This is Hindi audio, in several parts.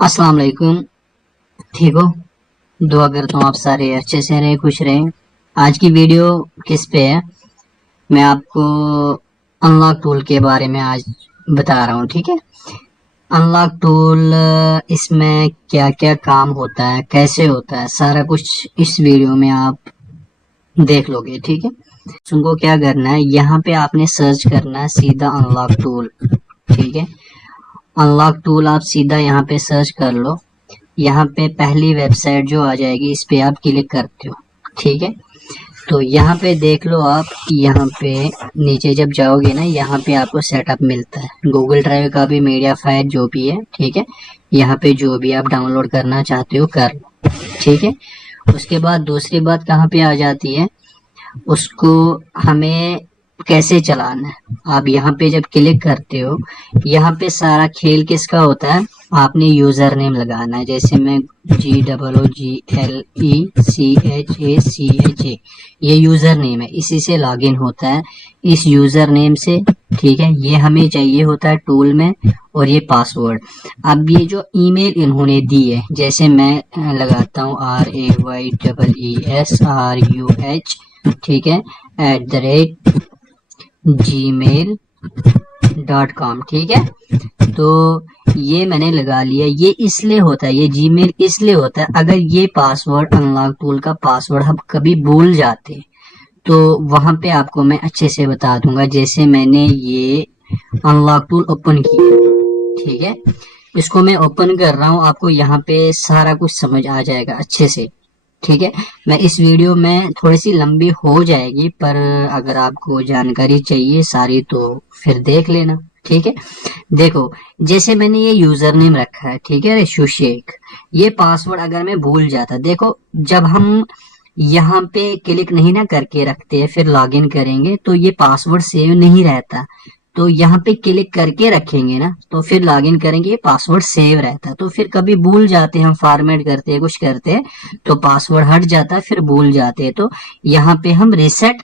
अस्सलाम वालेकुम। ठीक हो? दुआ करता हूँ आप सारे अच्छे से रहें, खुश रहें। आज की वीडियो किस पे है? मैं आपको अनलॉक टूल के बारे में आज बता रहा हूँ। ठीक है, अनलॉक टूल इसमें क्या क्या काम होता है, कैसे होता है, सारा कुछ इस वीडियो में आप देख लोगे। ठीक है, तुमको क्या करना है, यहाँ पे आपने सर्च करना है सीधा अनलॉक टूल। ठीक है, अनलॉक टूल आप सीधा यहाँ पे सर्च कर लो। यहाँ पे पहली वेबसाइट जो आ जाएगी इस पे आप क्लिक करते हो। ठीक है, तो यहाँ पे देख लो आप, यहाँ पे नीचे जब जाओगे ना, यहाँ पे आपको सेटअप मिलता है गूगल ड्राइव का भी, मीडिया फाइल जो भी है। ठीक है, यहाँ पे जो भी आप डाउनलोड करना चाहते हो कर लो। ठीक है, उसके बाद दूसरी बात कहाँ पे आ जाती है, उसको हमें कैसे चलाना है। आप यहाँ पे जब क्लिक करते हो, यहाँ पे सारा खेल किसका होता है, आपने यूजर नेम लगाना है। जैसे मैं GOOGLECHACHA, ये यूजर नेम है, इसी से लॉगिन होता है, इस यूजर नेम से। ठीक है, ये हमें चाहिए होता है टूल में, और ये पासवर्ड। अब ये जो ईमेल इन्होंने दी है, जैसे मैं लगाता हूँ RAYEESRUH, ठीक है, @gmail.com। ठीक है, तो ये मैंने लगा लिया। ये इसलिए होता है, ये जीमेल इसलिए होता है, अगर ये पासवर्ड अनलॉक टूल का पासवर्ड हम कभी भूल जाते तो वहां पे आपको मैं अच्छे से बता दूंगा। जैसे मैंने ये अनलॉक टूल ओपन किया, ठीक है, इसको मैं ओपन कर रहा हूँ, आपको यहाँ पे सारा कुछ समझ आ जाएगा अच्छे से। ठीक है, मैं इस वीडियो में थोड़ी सी लंबी हो जाएगी, पर अगर आपको जानकारी चाहिए सारी तो फिर देख लेना। ठीक है, देखो, जैसे मैंने ये यूजर नेम रखा है, ठीक है, रेशु शेख, ये पासवर्ड अगर मैं भूल जाता, देखो जब हम यहाँ पे क्लिक नहीं ना करके रखते हैं फिर लॉगिन करेंगे तो ये पासवर्ड सेव नहीं रहता। तो यहाँ पे क्लिक करके रखेंगे ना तो फिर लॉगिन करेंगे, ये पासवर्ड सेव रहता है। तो फिर कभी भूल जाते हैं, हम फॉर्मेट करते हैं, कुछ करते हैं तो पासवर्ड हट जाता है, फिर भूल जाते हैं। तो यहाँ पे हम रिसेट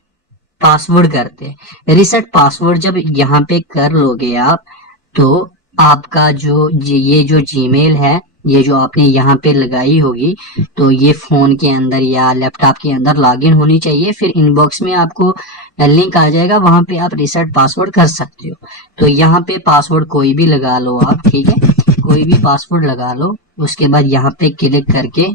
पासवर्ड करते हैं। रिसेट पासवर्ड जब यहाँ पे कर लोगे आप, तो आपका जो ये जो जीमेल है, ये जो आपने यहाँ पे लगाई होगी, तो ये फोन के अंदर या लैपटॉप के अंदर लॉगिन होनी चाहिए। फिर इनबॉक्स में आपको लिंक आ जाएगा, वहां पे आप रिसेट पासवर्ड कर सकते हो। तो यहाँ पे पासवर्ड कोई भी लगा लो आप, ठीक है, कोई भी पासवर्ड लगा लो। उसके बाद यहाँ पे क्लिक करके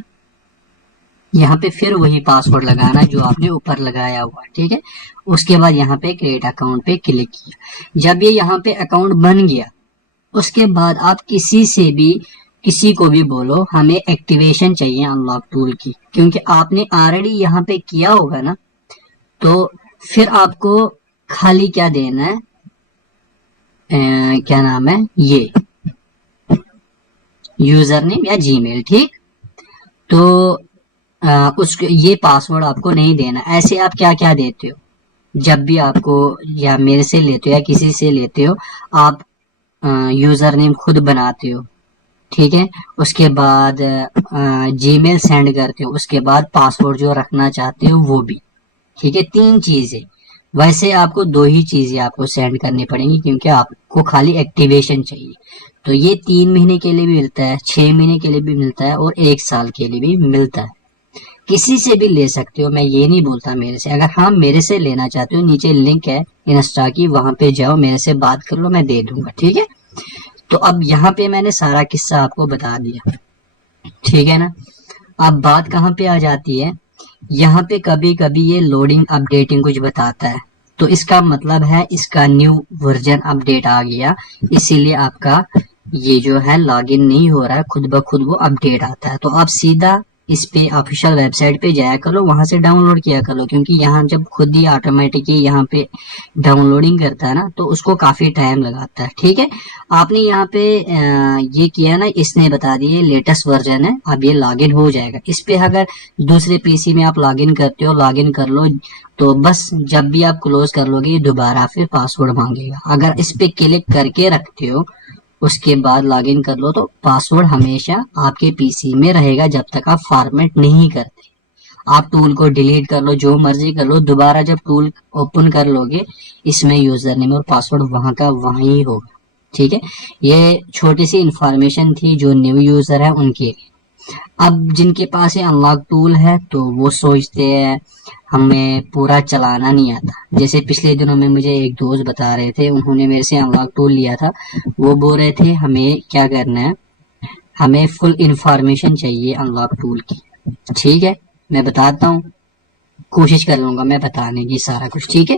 यहाँ पे फिर वही पासवर्ड लगाना जो आपने ऊपर लगाया हुआ, ठीक है। उसके बाद यहाँ पे क्रिएट अकाउंट पे क्लिक किया। जब ये यहाँ पे अकाउंट बन गया, उसके बाद आप किसी को भी बोलो हमें एक्टिवेशन चाहिए अनलॉक टूल की, क्योंकि आपने ऑलरेडी यहाँ पे किया होगा ना। तो फिर आपको खाली क्या देना है, क्या नाम है, ये यूजर नेम या जीमेल, ठीक। तो उस ये पासवर्ड आपको नहीं देना। ऐसे आप क्या क्या देते हो, जब भी आपको या मेरे से लेते हो या किसी से लेते हो, आप यूजर नेम खुद बनाते हो, ठीक है। उसके बाद जीमेल सेंड करते हो, उसके बाद पासवर्ड जो रखना चाहते हो वो भी, ठीक है। 3 चीजें, वैसे आपको 2 ही चीजें आपको सेंड करनी पड़ेंगी, क्योंकि आपको खाली एक्टिवेशन चाहिए। तो ये 3 महीने के लिए भी मिलता है, 6 महीने के लिए भी मिलता है, और 1 साल के लिए भी मिलता है। किसी से भी ले सकते हो, मैं ये नहीं बोलता मेरे से। अगर हाँ मेरे से लेना चाहते हो, नीचे लिंक है इंस्टा की, वहां पे जाओ, मेरे से बात कर लो, मैं दे दूंगा, ठीक है। तो अब यहाँ पे मैंने सारा किस्सा आपको बता दिया, ठीक है ना। अब बात कहाँ पे आ जाती है, यहाँ पे कभी कभी ये लोडिंग अपडेटिंग कुछ बताता है, तो इसका मतलब है इसका न्यू वर्जन अपडेट आ गया, इसीलिए आपका ये जो है लॉगिन नहीं हो रहा है, खुद ब खुद वो अपडेट आता है। तो आप सीधा इस पे ऑफिशियल वेबसाइट पे जाया करो, वहां से डाउनलोड किया करो, क्योंकि यहाँ जब खुद ही ऑटोमेटिकली यहाँ पे डाउनलोडिंग करता है ना, तो उसको काफी टाइम लगाता है, ठीक है। आपने यहाँ पे ये किया ना, इसने बता दिए लेटेस्ट वर्जन है, अब ये लॉगिन हो जाएगा। इस पे अगर दूसरे पीसी में आप लॉगिन करते हो, लॉगिन कर लो, तो बस जब भी आप क्लोज कर लोगे ये दोबारा फिर पासवर्ड मांगेगा। अगर इस पे क्लिक करके रखते हो, उसके बाद लॉगिन कर लो, तो पासवर्ड हमेशा आपके पीसी में रहेगा जब तक आप फॉर्मेट नहीं करते। आप टूल को डिलीट कर लो, जो मर्जी कर लो, दोबारा जब टूल ओपन कर लोगे, इसमें यूजर नेम और पासवर्ड वहां का वहीं होगा, ठीक है, ये छोटी सी इंफॉर्मेशन थी जो न्यू यूजर है उनके लिए। अब जिनके पास ये अनलॉक टूल है तो वो सोचते हैं हमें पूरा चलाना नहीं आता। जैसे पिछले दिनों में मुझे एक दोस्त बता रहे थे, उन्होंने मेरे से अनलॉक टूल लिया था, वो बोल रहे थे हमें क्या करना है, हमें फुल इंफॉर्मेशन चाहिए अनलॉक टूल की। ठीक है, मैं बताता हूँ, कोशिश कर लूंगा मैं बताने की सारा कुछ। ठीक है,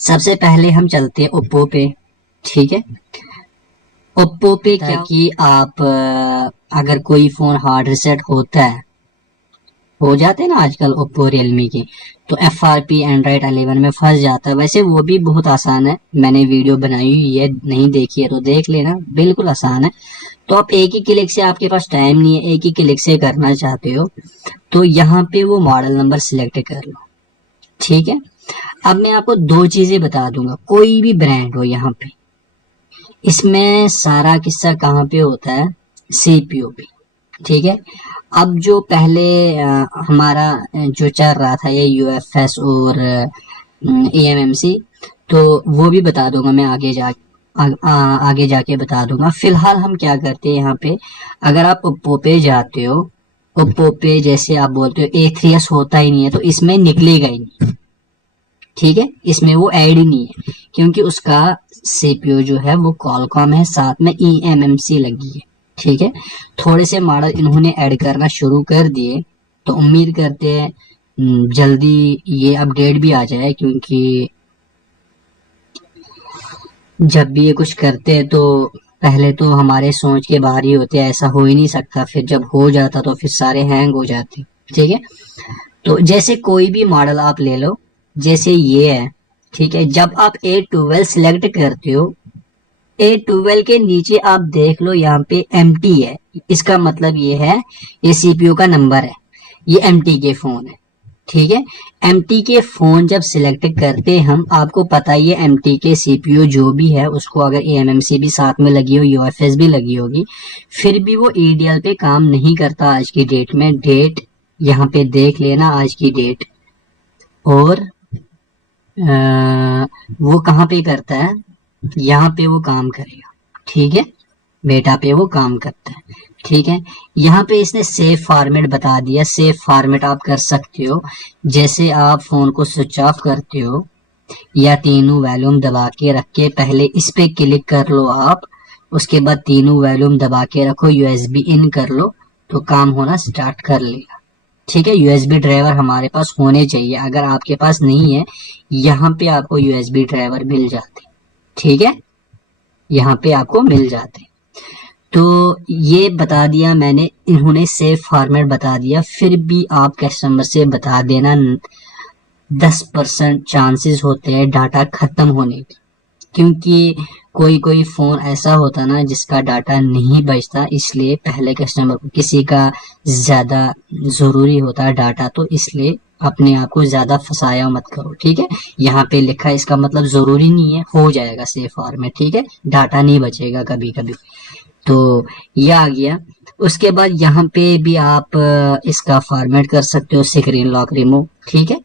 सबसे पहले हम चलते हैं ओप्पो पे। ठीक है, ओप्पो पे क्या कि आप अगर कोई फोन हार्ड रीसेट होता है, हो जाते हैं ना आजकल ओप्पो रियलमी के, तो FRP एंड्रॉइड 11 में फंस जाता है। वैसे वो भी बहुत आसान है, मैंने वीडियो बनाई हुई है, नहीं देखी है तो देख लेना, बिल्कुल आसान है। तो आप एक ही क्लिक से, आपके पास टाइम नहीं है, एक ही क्लिक से करना चाहते हो तो यहाँ पे वो मॉडल नंबर सिलेक्ट कर लो। ठीक है, अब मैं आपको दो चीजें बता दूंगा, कोई भी ब्रांड हो यहाँ पे, इसमें सारा किस्सा कहाँ पे होता है, CPU पे। ठीक है, अब जो पहले हमारा जो चल रहा था ये UFS और eMMC, तो वो भी बता दूंगा मैं आगे जाके बता दूंगा। फिलहाल हम क्या करते हैं यहाँ पे, अगर आप ओप्पो पे जाते हो, ओप्पो पे जैसे आप बोलते हो A3s होता ही नहीं है तो इसमें निकलेगा ही नहीं। ठीक है, इसमें वो ऐड ही नहीं है क्योंकि उसका CPU जो है वो क्वालकॉम है, साथ में eMMC लगी है। ठीक है, थोड़े से मॉडल इन्होंने ऐड करना शुरू कर दिए, तो उम्मीद करते हैं जल्दी ये अपडेट भी आ जाए, क्योंकि जब भी ये कुछ करते हैं तो पहले तो हमारे सोच के बाहर ही होते हैं, ऐसा हो ही नहीं सकता, फिर जब हो जाता तो फिर सारे हैंग हो जाते। ठीक है, तो जैसे कोई भी मॉडल आप ले लो, जैसे ये है। ठीक है, जब आप A12 सिलेक्ट करते हो, A12 के नीचे आप देख लो यहाँ पे empty है, इसका मतलब ये है ये CPU का नंबर है, ये empty के फोन है। ठीक है, empty के फोन जब सिलेक्ट करते हम, आपको पता ही है empty के CPU जो भी है उसको अगर eMMC भी साथ में लगी हो, UFS भी लगी होगी, फिर भी वो EDL पे काम नहीं करता आज की डेट में। डेट यहाँ पे देख लेना, आज की डेट, और वो कहाँ पे करता है, यहाँ पे वो काम करेगा। ठीक है, बेटा पे वो काम करता है। ठीक है, यहाँ पे इसने सेव फॉर्मेट बता दिया, सेव फॉर्मेट आप कर सकते हो। जैसे आप फोन को स्विच ऑफ करते हो या तीनों वॉल्यूम दबा के रख के पहले इस पे क्लिक कर लो आप, उसके बाद तीनों वॉल्यूम दबा के रखो, USB इन कर लो तो काम होना स्टार्ट कर लेगा। ठीक है, USB ड्राइवर हमारे पास होने चाहिए, अगर आपके पास नहीं है यहाँ पे आपको USB ड्राइवर मिल जाते। ठीक है, यहाँ पे आपको मिल जाते। तो ये बता दिया मैंने, इन्होंने सेव फॉर्मेट बता दिया, फिर भी आप कस्टमर से बता देना 10% चांसेस होते हैं डाटा खत्म होने के, क्योंकि कोई कोई फोन ऐसा होता ना जिसका डाटा नहीं बचता, इसलिए पहले कस्टमर को, किसी का ज्यादा जरूरी होता है डाटा, तो इसलिए अपने आप को ज्यादा फंसाया मत करो। ठीक है, यहाँ पे लिखा है, इसका मतलब जरूरी नहीं है, हो जाएगा सेव फॉर्मेट। ठीक है, डाटा नहीं बचेगा कभी कभी, तो ये आ गया। उसके बाद यहाँ पे भी आप इसका फॉर्मेट कर सकते हो, स्क्रीन लॉक रिमूव। ठीक है,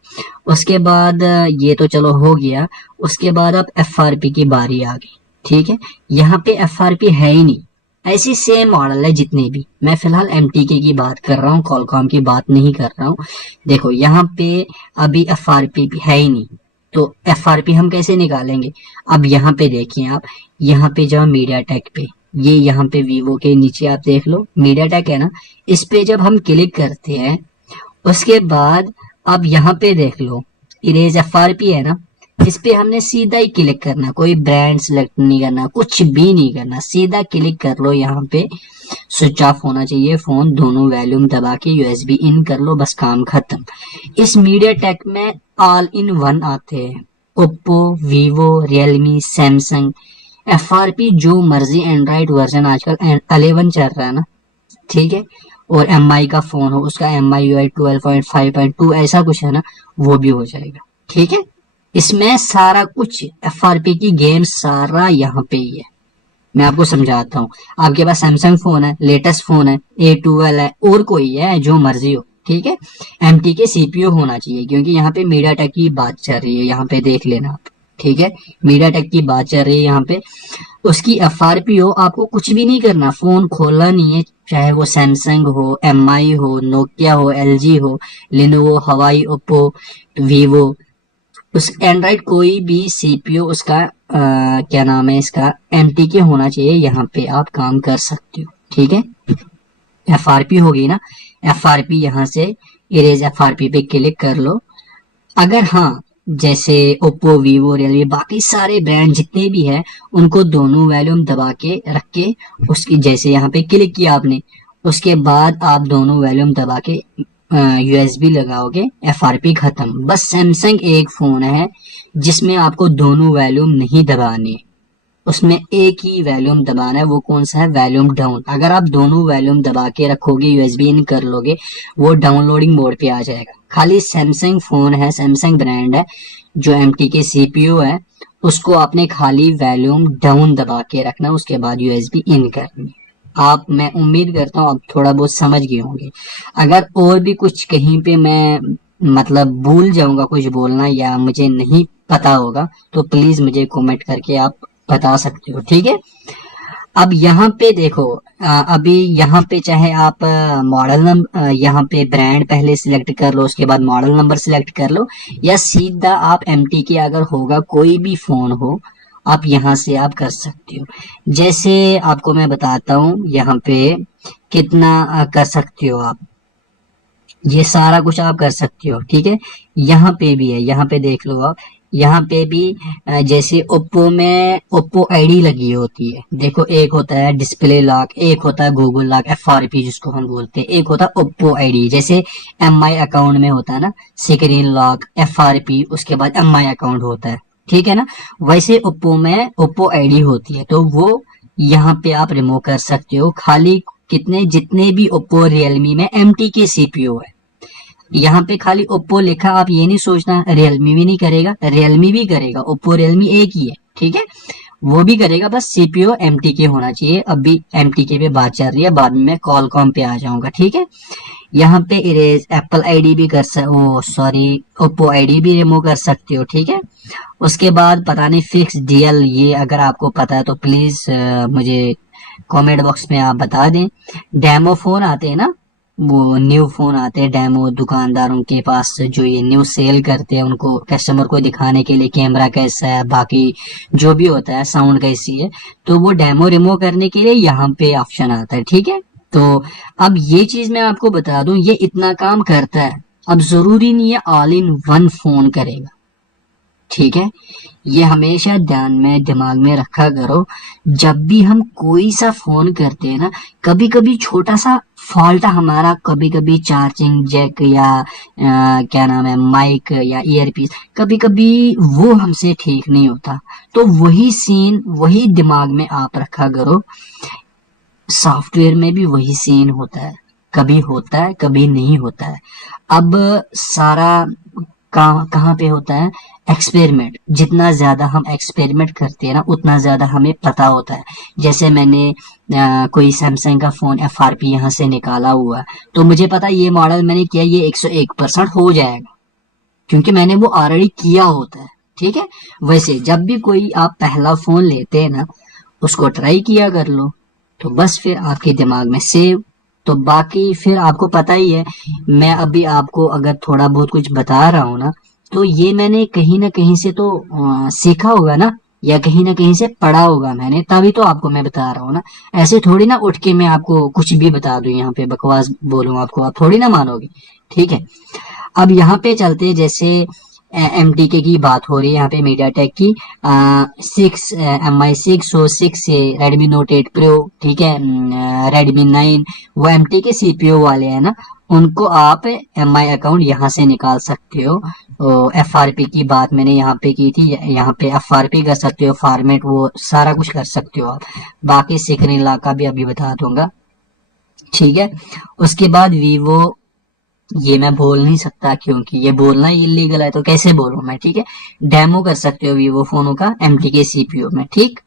उसके बाद ये तो चलो हो गया, उसके बाद अब FRP की बारी आ गई। ठीक है, यहाँ पे FRP है ही नहीं, ऐसी सेम मॉडल है जितने भी, मैं फिलहाल MTK की बात कर रहा हूँ, कॉलकॉम की बात नहीं कर रहा हूँ। देखो यहाँ पे अभी FRP है ही नहीं, तो FRP हम कैसे निकालेंगे। अब यहाँ पे देखिए आप, यहाँ पे जाओ मीडिया टेक पे, ये यहाँ पे वीवो के नीचे आप देख लो मीडिया टेक है ना, इस पे जब हम क्लिक करते हैं उसके बाद अब यहाँ पे देख लो इरेज FRP है ना, इस पे हमने सीधा ही क्लिक करना, कोई ब्रांड सिलेक्ट नहीं करना, कुछ भी नहीं करना, सीधा क्लिक कर लो। यहाँ पे स्विच ऑफ होना चाहिए फोन, दोनों वॉल्यूम दबा के USB इन कर लो, बस काम खत्म। इस मीडिया टेक में ऑल इन वन आते हैं, Oppo, Vivo, Realme, Samsung. FRP जो मर्जी एंड्रॉइड वर्जन आजकल 11 चल रहा है ना, ठीक है, और MI का फोन हो, उसका MIUI 12.5.2 ऐसा कुछ है ना, वो भी हो जाएगा। ठीक है, इसमें सारा कुछ FRP की गेम सारा यहाँ पे ही है। मैं आपको समझाता हूँ, आपके पास सैमसंग फोन है, लेटेस्ट फोन है, A12 है, और कोई है, जो मर्जी हो। ठीक है, MT के CPU होना चाहिए, क्योंकि यहाँ पे मीडियाटेक की बात चल रही है, यहाँ पे देख लेना आप। ठीक है, मीडियाटेक की बात चल रही है यहाँ पे। उसकी एफआरपी हो, आपको कुछ भी नहीं करना, फोन खोलना नहीं है, चाहे वो सैमसंग हो, एमआई हो, नोकिया हो, एलजी हो, लिनोवो, हवाई, ओप्पो, वीवो, उस एंड्रॉइड कोई भी सीपीयू उसका क्या नाम है इसका एमटीके होना चाहिए, यहाँ पे आप काम कर सकते हो। ठीक है, एफआरपी होगी ना, एफआरपी यहाँ से इरेज एफआरपी पे क्लिक कर लो। अगर हाँ, जैसे ओप्पो, वीवो, रियलमी, बाकी सारे ब्रांड जितने भी हैं उनको दोनों वॉल्यूम दबा के रख के, उसकी जैसे यहाँ पे क्लिक किया आपने, उसके बाद आप दोनों वॉल्यूम दबा के यूएसबी लगाओगे, एफआरपी खत्म। बस सैमसंग एक फोन है जिसमें आपको दोनों वॉल्यूम नहीं दबाने, उसमें एक ही वॉल्यूम दबाना है, वो कौन सा है, वॉल्यूम डाउन। अगर आप दोनों वॉल्यूम दबा के रखोगे, यूएसबी इन कर लोगे, वो डाउनलोडिंग मोड पे आ जाएगा। खाली सैमसंग फोन है, सैमसंग ब्रांड है, जो एमटीके सीपीयू है, उसको आपने खाली वॉल्यूम डाउन दबा के रखना, उसके बाद यूएसबी इन करनी। आप, मैं उम्मीद करता हूँ आप थोड़ा बहुत समझ गए होंगे। अगर और भी कुछ कहीं पे मैं मतलब भूल जाऊंगा कुछ बोलना या मुझे नहीं पता होगा, तो प्लीज मुझे कमेंट करके आप बता सकते हो। ठीक है, अब यहाँ पे देखो, अभी यहाँ पे चाहे आप मॉडल नंबर, यहाँ पे ब्रांड पहले सिलेक्ट कर लो, उसके बाद मॉडल नंबर सिलेक्ट कर लो, या सीधा आप एमटीके अगर होगा कोई भी फोन हो, आप यहाँ से आप कर सकते हो। जैसे आपको मैं बताता हूँ यहाँ पे कितना कर सकते हो आप, ये सारा कुछ आप कर सकते हो। ठीक है, यहाँ पे भी है, यहाँ पे देख लो आप, यहाँ पे भी जैसे ओप्पो में ओप्पो आईडी लगी होती है, देखो एक होता है डिस्प्ले लॉक, एक होता है गूगल लॉक, एफआरपी जिसको हम बोलते हैं, एक होता है ओप्पो आईडी, जैसे एमआई अकाउंट में होता है ना स्क्रीन लॉक, एफआरपी, उसके बाद एमआई अकाउंट होता है। ठीक है ना, वैसे ओप्पो में ओप्पो आईडी होती है, तो वो यहाँ पे आप रिमूव कर सकते हो। खाली कितने, जितने भी ओप्पो रियलमी में एमटी के सीपीयू है, यहाँ पे खाली ओप्पो लिखा, आप ये नहीं सोचना रियलमी भी नहीं करेगा, रियलमी भी करेगा, ओप्पो रियलमी एक ही है। ठीक है, वो भी करेगा, बस सीपीयू एमटीके होना चाहिए। अभी एमटीके पे बात चल रही है, बाद में मैं कॉलकॉम पे आ जाऊंगा। ठीक है, यहाँ पे इरेज एप्पल आईडी भी कर ओ सॉरी, ओप्पो आईडी भी रिमूव कर सकते हो। ठीक है, उसके बाद पता नहीं फिक्स डीएल, ये अगर आपको पता है तो प्लीज मुझे कमेंट बॉक्स में आप बता दें। डेमो फोन आते हैं ना, वो न्यू फोन आते हैं डेमो, दुकानदारों के पास जो ये न्यू सेल करते हैं, उनको कस्टमर को दिखाने के लिए कैमरा कैसा है, बाकी जो भी होता है, साउंड कैसी है, तो वो डेमो रिमूव करने के लिए यहाँ पे ऑप्शन आता है। ठीक है, तो अब ये चीज मैं आपको बता दूं, ये इतना काम करता है। अब जरूरी नहीं है ऑल इन वन फोन करेगा। ठीक है, ये हमेशा ध्यान में दिमाग में रखा करो, जब भी हम कोई सा फोन करते हैं ना, कभी कभी छोटा सा फॉल्ट हमारा, कभी कभी चार्जिंग जैक या क्या नाम है माइक या ईयरपीस, कभी कभी वो हमसे ठीक नहीं होता, तो वही सीन वही दिमाग में आप रखा करो। सॉफ्टवेयर में भी वही सीन होता है कभी नहीं होता है। अब सारा कहाँ पे होता है, एक्सपेरिमेंट, जितना ज्यादा हम एक्सपेरिमेंट करते हैं ना, उतना ज्यादा हमें पता होता है। जैसे मैंने कोई सैमसंग का फोन एफआरपी यहाँ से निकाला हुआ है, तो मुझे पता ये मॉडल मैंने किया, ये 101% हो जाएगा, क्योंकि मैंने वो ऑलरेडी किया होता है। ठीक है, वैसे जब भी कोई आप पहला फोन लेते हैं ना, उसको ट्राई किया कर लो, तो बस फिर आपके दिमाग में सेव। तो बाकी फिर आपको पता ही है, मैं अभी आपको अगर थोड़ा बहुत कुछ बता रहा हूँ ना, तो ये मैंने कहीं ना कहीं से तो सीखा होगा ना, या कहीं ना कहीं से पढ़ा होगा मैंने, तभी तो आपको मैं बता रहा हूँ ना। ऐसे थोड़ी ना उठ के मैं आपको कुछ भी बता दूं, यहाँ पे बकवास बोलूं आपको, आप थोड़ी ना मानोगे। ठीक है, अब यहाँ पे चलते, जैसे एमटीके की बात हो रही है यहाँ पे, मीडियाटेक की 6 MI 6 हो, 6 से रेडमी नोट 8 प्रो, ठीक है, रेडमी 9, वो एमटीके सीपीयू वाले हैं ना, उनको आप एमआई अकाउंट यहाँ से निकाल सकते हो। एफआरपी की बात मैंने यहाँ पे की थी, यहाँ पे एफआरपी कर सकते हो, फॉर्मेट वो सारा कुछ कर सकते हो आप। बाकी स्क्रीन लॉक का भी अभी बता दूंगा। ठीक है, उसके बाद वीवो, ये मैं बोल नहीं सकता क्योंकि ये बोलना इलीगल है, तो कैसे बोलूं मैं। ठीक है, डेमो कर सकते हो वीवो फोनों का एमटीके सीपीयू में। ठीक,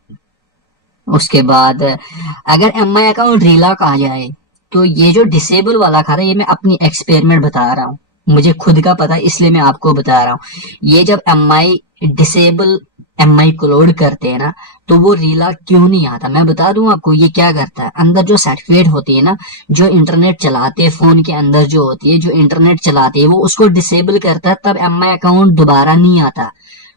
उसके बाद अगर एमआई अकाउंट रिलॉक आ जाए, तो ये जो डिसेबल वाला खा रहा है, ये मैं अपनी एक्सपेरिमेंट बता रहा हूँ, मुझे खुद का पता है इसलिए मैं आपको बता रहा हूँ। ये जब एमआई डिसेबल MI को लोड करते हैं ना, तो वो रीलॉक क्यों नहीं आता, मैं बता दूं आपको। ये क्या करता है, अंदर जो सर्टिफिकेट होती है ना, जो इंटरनेट चलाते हैं फोन के अंदर जो होती है, जो इंटरनेट चलाती है, वो उसको डिसेबल करता है, तब MI अकाउंट दोबारा नहीं आता।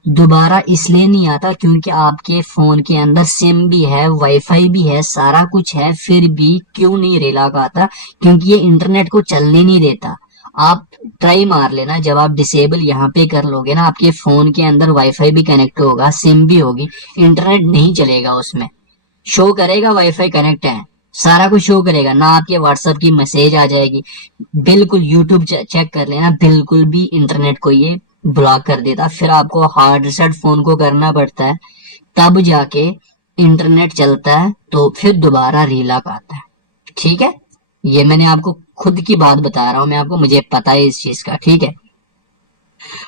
दोबारा इसलिए नहीं आता क्योंकि आपके फोन के अंदर सिम भी है, वाईफाई भी है, सारा कुछ है, फिर भी क्यों नहीं रीलॉक आता, क्योंकि ये इंटरनेट को चलने नहीं देता। आप ट्राई मार लेना, जब आप डिसेबल यहाँ पे कर लोगे ना, आपके फोन के अंदर वाईफाई भी कनेक्ट होगा, सिम भी होगी, इंटरनेट नहीं चलेगा उसमें। शो करेगा वाईफाई कनेक्ट है, सारा कुछ शो करेगा ना, आपके व्हाट्सएप की मैसेज आ जाएगी, बिल्कुल यूट्यूब चेक कर लेना, बिल्कुल भी इंटरनेट को ये ब्लॉक कर देता। फिर आपको हार्ड रिसेट फोन को करना पड़ता है, तब जाके इंटरनेट चलता है, तो फिर दोबारा रीलॉक आता है। ठीक है, ये मैंने आपको खुद की बात बता रहा हूँ मैं आपको, मुझे पता है इस चीज का। ठीक है,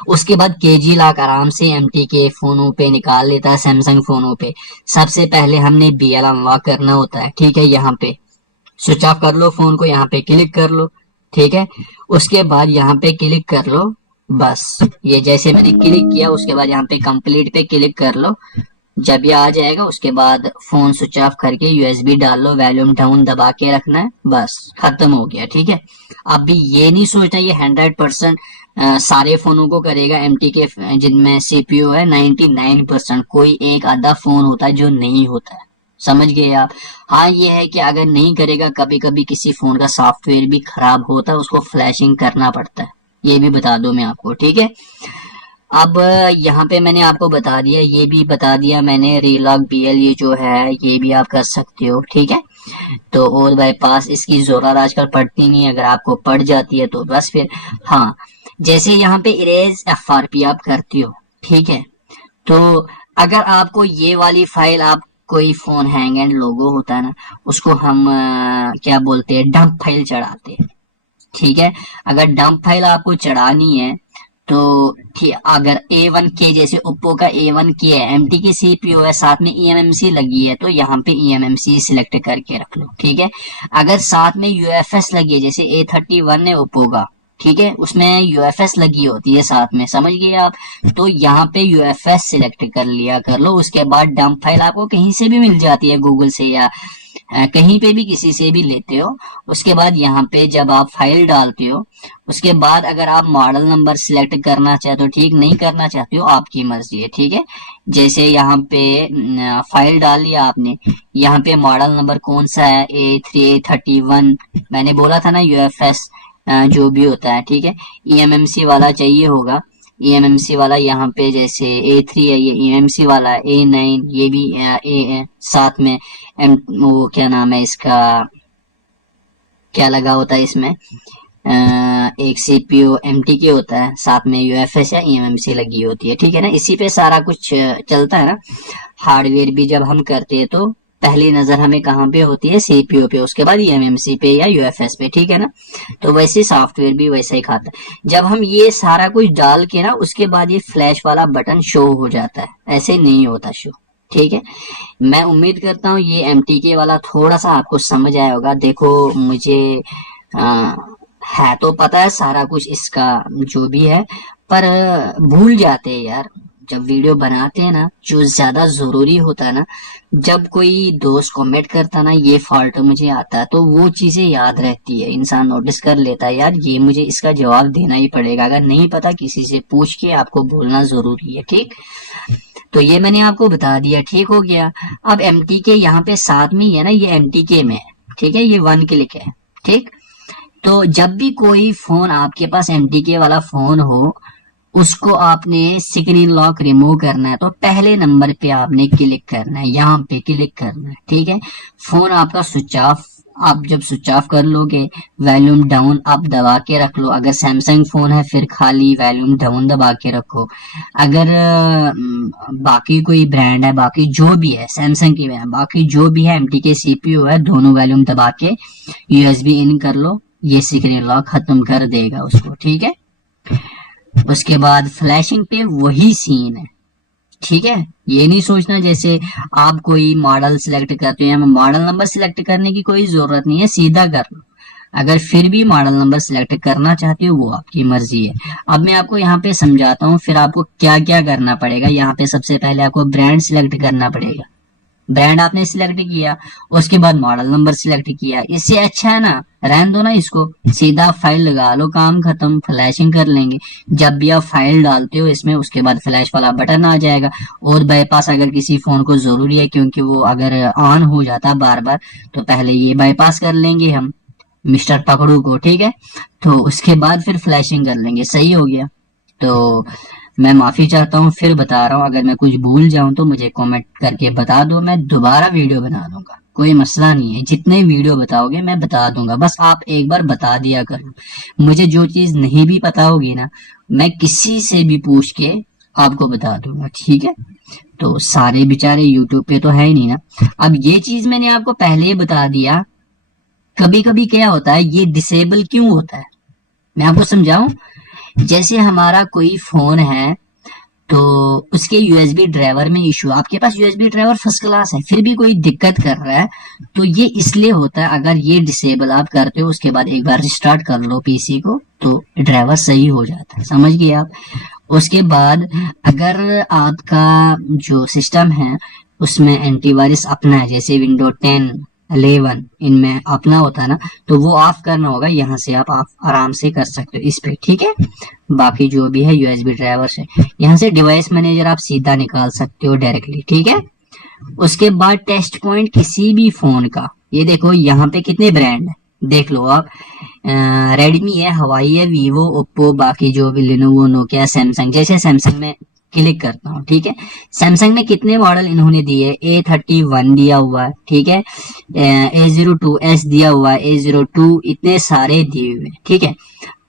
उसके बाद केजी लॉक आराम से एमटी के फोनों पे निकाल लेता है, सैमसंग फोनों पे। सबसे पहले हमने बीएल अनलॉक करना होता है। ठीक है, यहाँ पे स्विच ऑफ कर लो फोन को, यहाँ पे क्लिक कर लो। ठीक है, उसके बाद यहाँ पे क्लिक कर लो, बस ये जैसे मैंने क्लिक किया, उसके बाद यहाँ पे कंप्लीट पे क्लिक कर लो। जब ये आ जाएगा उसके बाद फोन स्विच ऑफ करके यूएसबी डाल लो, वॉल्यूम डाउन दबा के रखना है, बस खत्म हो गया। ठीक है, अभी ये नहीं सोचना ये 100% सारे फोनों को करेगा। एमटी के जिनमें सीपीयू है 99%, कोई एक आधा फोन होता है जो नहीं होता है, समझ गए आप। हाँ, ये है कि अगर नहीं करेगा, कभी कभी किसी फोन का सॉफ्टवेयर भी खराब होता है, उसको फ्लैशिंग करना पड़ता है, ये भी बता दो मैं आपको। ठीक है, अब यहाँ पे मैंने आपको बता दिया, ये भी बता दिया मैंने, रीलॉक बीएल ये जो है ये भी आप कर सकते हो। ठीक है, तो और बाईपास इसकी जरूरत आजकल पड़ती नहीं है, अगर आपको पड़ जाती है तो बस फिर। हाँ, जैसे यहाँ पे इरेज एफआरपी आप करती हो, ठीक है, तो अगर आपको ये वाली फाइल, आप कोई फोन हैंग एंड लोगो होता है ना, उसको हम क्या बोलते हैं, डंप फाइल चढ़ाते हैं। ठीक है, अगर डंप फाइल आपको चढ़ानी है तो ठीक, अगर A1K जैसे ओप्पो का A1K है, एमटी की सीपीयू है, साथ में eMMC लगी है, तो यहाँ पे eMMC सिलेक्ट करके रख लो। ठीक है, अगर साथ में UFS लगी है, जैसे A31 है ओप्पो का, ठीक है, उसमें UFS लगी होती है साथ में, समझ गए आप, तो यहाँ पे UFS सिलेक्ट कर लिया कर लो। उसके बाद डंप फाइल आपको कहीं से भी मिल जाती है, गूगल से या कहीं पे भी किसी से भी लेते हो। उसके बाद यहाँ पे जब आप फाइल डालते हो, उसके बाद अगर आप मॉडल नंबर सिलेक्ट करना चाहते हो, ठीक, नहीं करना चाहते हो, आपकी मर्जी है। ठीक है, जैसे यहाँ पे फाइल डाल लिया आपने, यहाँ पे मॉडल नंबर कौन सा है, A331, मैंने बोला था ना यूएफएस जो भी होता है। ठीक है, eMMC वाला चाहिए होगा, eMMC वाला यहाँ पे जैसे A3 है, ये eMMC वाला है, A9 ये भी साथ में वो क्या नाम है इसका, क्या लगा होता है इसमें, एक सीपीयू एमटी के होता है, साथ में यूएफएस या eMMC लगी होती है। ठीक है ना, इसी पे सारा कुछ चलता है ना। हार्डवेयर भी जब हम करते हैं तो पहली नजर हमें कहाँ पे होती है, सीपीयू पे, उसके बाद eMMC पे या यूएफएस पे। ठीक है ना, तो वैसे सॉफ्टवेयर भी वैसा ही खाता है। जब हम ये सारा कुछ डाल के ना, उसके बाद ये फ्लैश वाला बटन शो हो जाता है, ऐसे नहीं होता शो। ठीक है, मैं उम्मीद करता हूँ ये एमटीके वाला थोड़ा सा आपको समझ आया होगा। देखो मुझे आ, है तो पता है सारा कुछ इसका जो भी है, पर भूल जाते हैं यार जब वीडियो बनाते हैं ना, जो ज्यादा जरूरी होता है ना, जब कोई दोस्त कमेंट करता ना ये फॉल्ट मुझे आता है, तो वो चीजें याद रहती है, इंसान नोटिस कर लेता है, यार ये मुझे इसका जवाब देना ही पड़ेगा, अगर नहीं पता किसी से पूछ के आपको बोलना जरूरी है। ठीक, तो ये मैंने आपको बता दिया, ठीक हो गया। अब एमटीके यहाँ पे साथ में ही है ना, ये एमटीके में है, ठीक है, ये 1 क्लिक है। ठीक, तो जब भी कोई फोन आपके पास एमटीके वाला फोन हो, उसको आपने स्क्रीन लॉक रिमूव करना है, तो पहले नंबर पे आपने क्लिक करना है, यहाँ पे क्लिक करना है। ठीक है, फोन आपका स्विच ऑफ, आप जब स्विच ऑफ कर लोगे, वॉल्यूम डाउन आप दबा के रख लो। अगर सैमसंग फोन है फिर खाली वॉल्यूम डाउन दबा के रखो। अगर बाकी कोई ब्रांड है, बाकी जो भी है सैमसंग की, बाकी जो भी है एमटी के सीपीयू है, दोनों वॉल्यूम दबा के यूएसबी इन कर लो, ये स्क्रीन लॉक खत्म कर देगा उसको। ठीक है, उसके बाद फ्लैशिंग पे वही सीन है। ठीक है, ये नहीं सोचना जैसे आप कोई मॉडल सिलेक्ट करते हो, मॉडल नंबर सिलेक्ट करने की कोई जरूरत नहीं है, सीधा कर लो। अगर फिर भी मॉडल नंबर सिलेक्ट करना चाहते हो वो आपकी मर्जी है। अब मैं आपको यहाँ पे समझाता हूँ फिर आपको क्या क्या करना पड़ेगा। यहाँ पे सबसे पहले आपको ब्रांड सिलेक्ट करना पड़ेगा। ब्रांड आपने सिलेक्ट किया, उसके बाद मॉडल नंबर सिलेक्ट किया। इससे अच्छा है ना, रहने दो ना इसको, सीधा फाइल लगा लो, काम खत्म, फ्लैशिंग कर लेंगे। जब भी आप फाइल डालते हो इसमें, उसके बाद फ्लैश वाला बटन आ जाएगा। और बाईपास अगर किसी फोन को जरूरी है, क्योंकि वो अगर ऑन हो जाता बार बार, तो पहले ये बाईपास कर लेंगे हम मिस्टर पकड़ू को, ठीक है। तो उसके बाद फिर फ्लैशिंग कर लेंगे। सही हो गया। तो मैं माफी चाहता हूँ, फिर बता रहा हूँ, अगर मैं कुछ भूल जाऊं तो मुझे कमेंट करके बता दो, मैं दोबारा वीडियो बना दूंगा, कोई मसला नहीं है। जितने वीडियो बताओगे मैं बता दूंगा, बस आप एक बार बता दिया करो। मुझे जो चीज नहीं भी पता होगी ना, मैं किसी से भी पूछ के आपको बता दूंगा, ठीक है। तो सारे बेचारे यूट्यूब पे तो है ही नहीं ना। अब ये चीज मैंने आपको पहले ही बता दिया। कभी कभी क्या होता है, ये डिसेबल क्यों होता है मैं आपको समझाऊं। जैसे हमारा कोई फोन है, तो उसके यूएसबी ड्राइवर में इशू, आपके पास यूएसबी ड्राइवर फर्स्ट क्लास है, फिर भी कोई दिक्कत कर रहा है, तो ये इसलिए होता है। अगर ये डिसेबल आप करते हो, उसके बाद एक बार रिस्टार्ट कर लो पीसी को, तो ड्राइवर सही हो जाता है, समझ गए आप। उसके बाद अगर आपका जो सिस्टम है उसमें एंटीवायरस अपना है, जैसे विंडो 10 11 इनमें अपना होता है ना, तो वो ऑफ करना होगा। यहाँ से आप आराम से कर सकते हो इस पे, ठीक है। बाकी जो भी है यूएसबी ड्राइवर से, यहाँ से डिवाइस मैनेजर आप सीधा निकाल सकते हो डायरेक्टली, ठीक है। उसके बाद टेस्ट पॉइंट किसी भी फोन का, ये देखो यहाँ पे कितने ब्रांड है, देख लो आप। रेडमी है, हवाई है, वीवो, ओप्पो, बाकी जो भी लिनोवो, नोकिया, सैमसंग। जैसे सैमसंग में क्लिक करता हूँ, ठीक है। सैमसंग में कितने मॉडल इन्होंने दिए, A31 दिया हुआ है, ठीक है। A02s दिया हुआ है, A02, इतने सारे दिए हुए, ठीक है।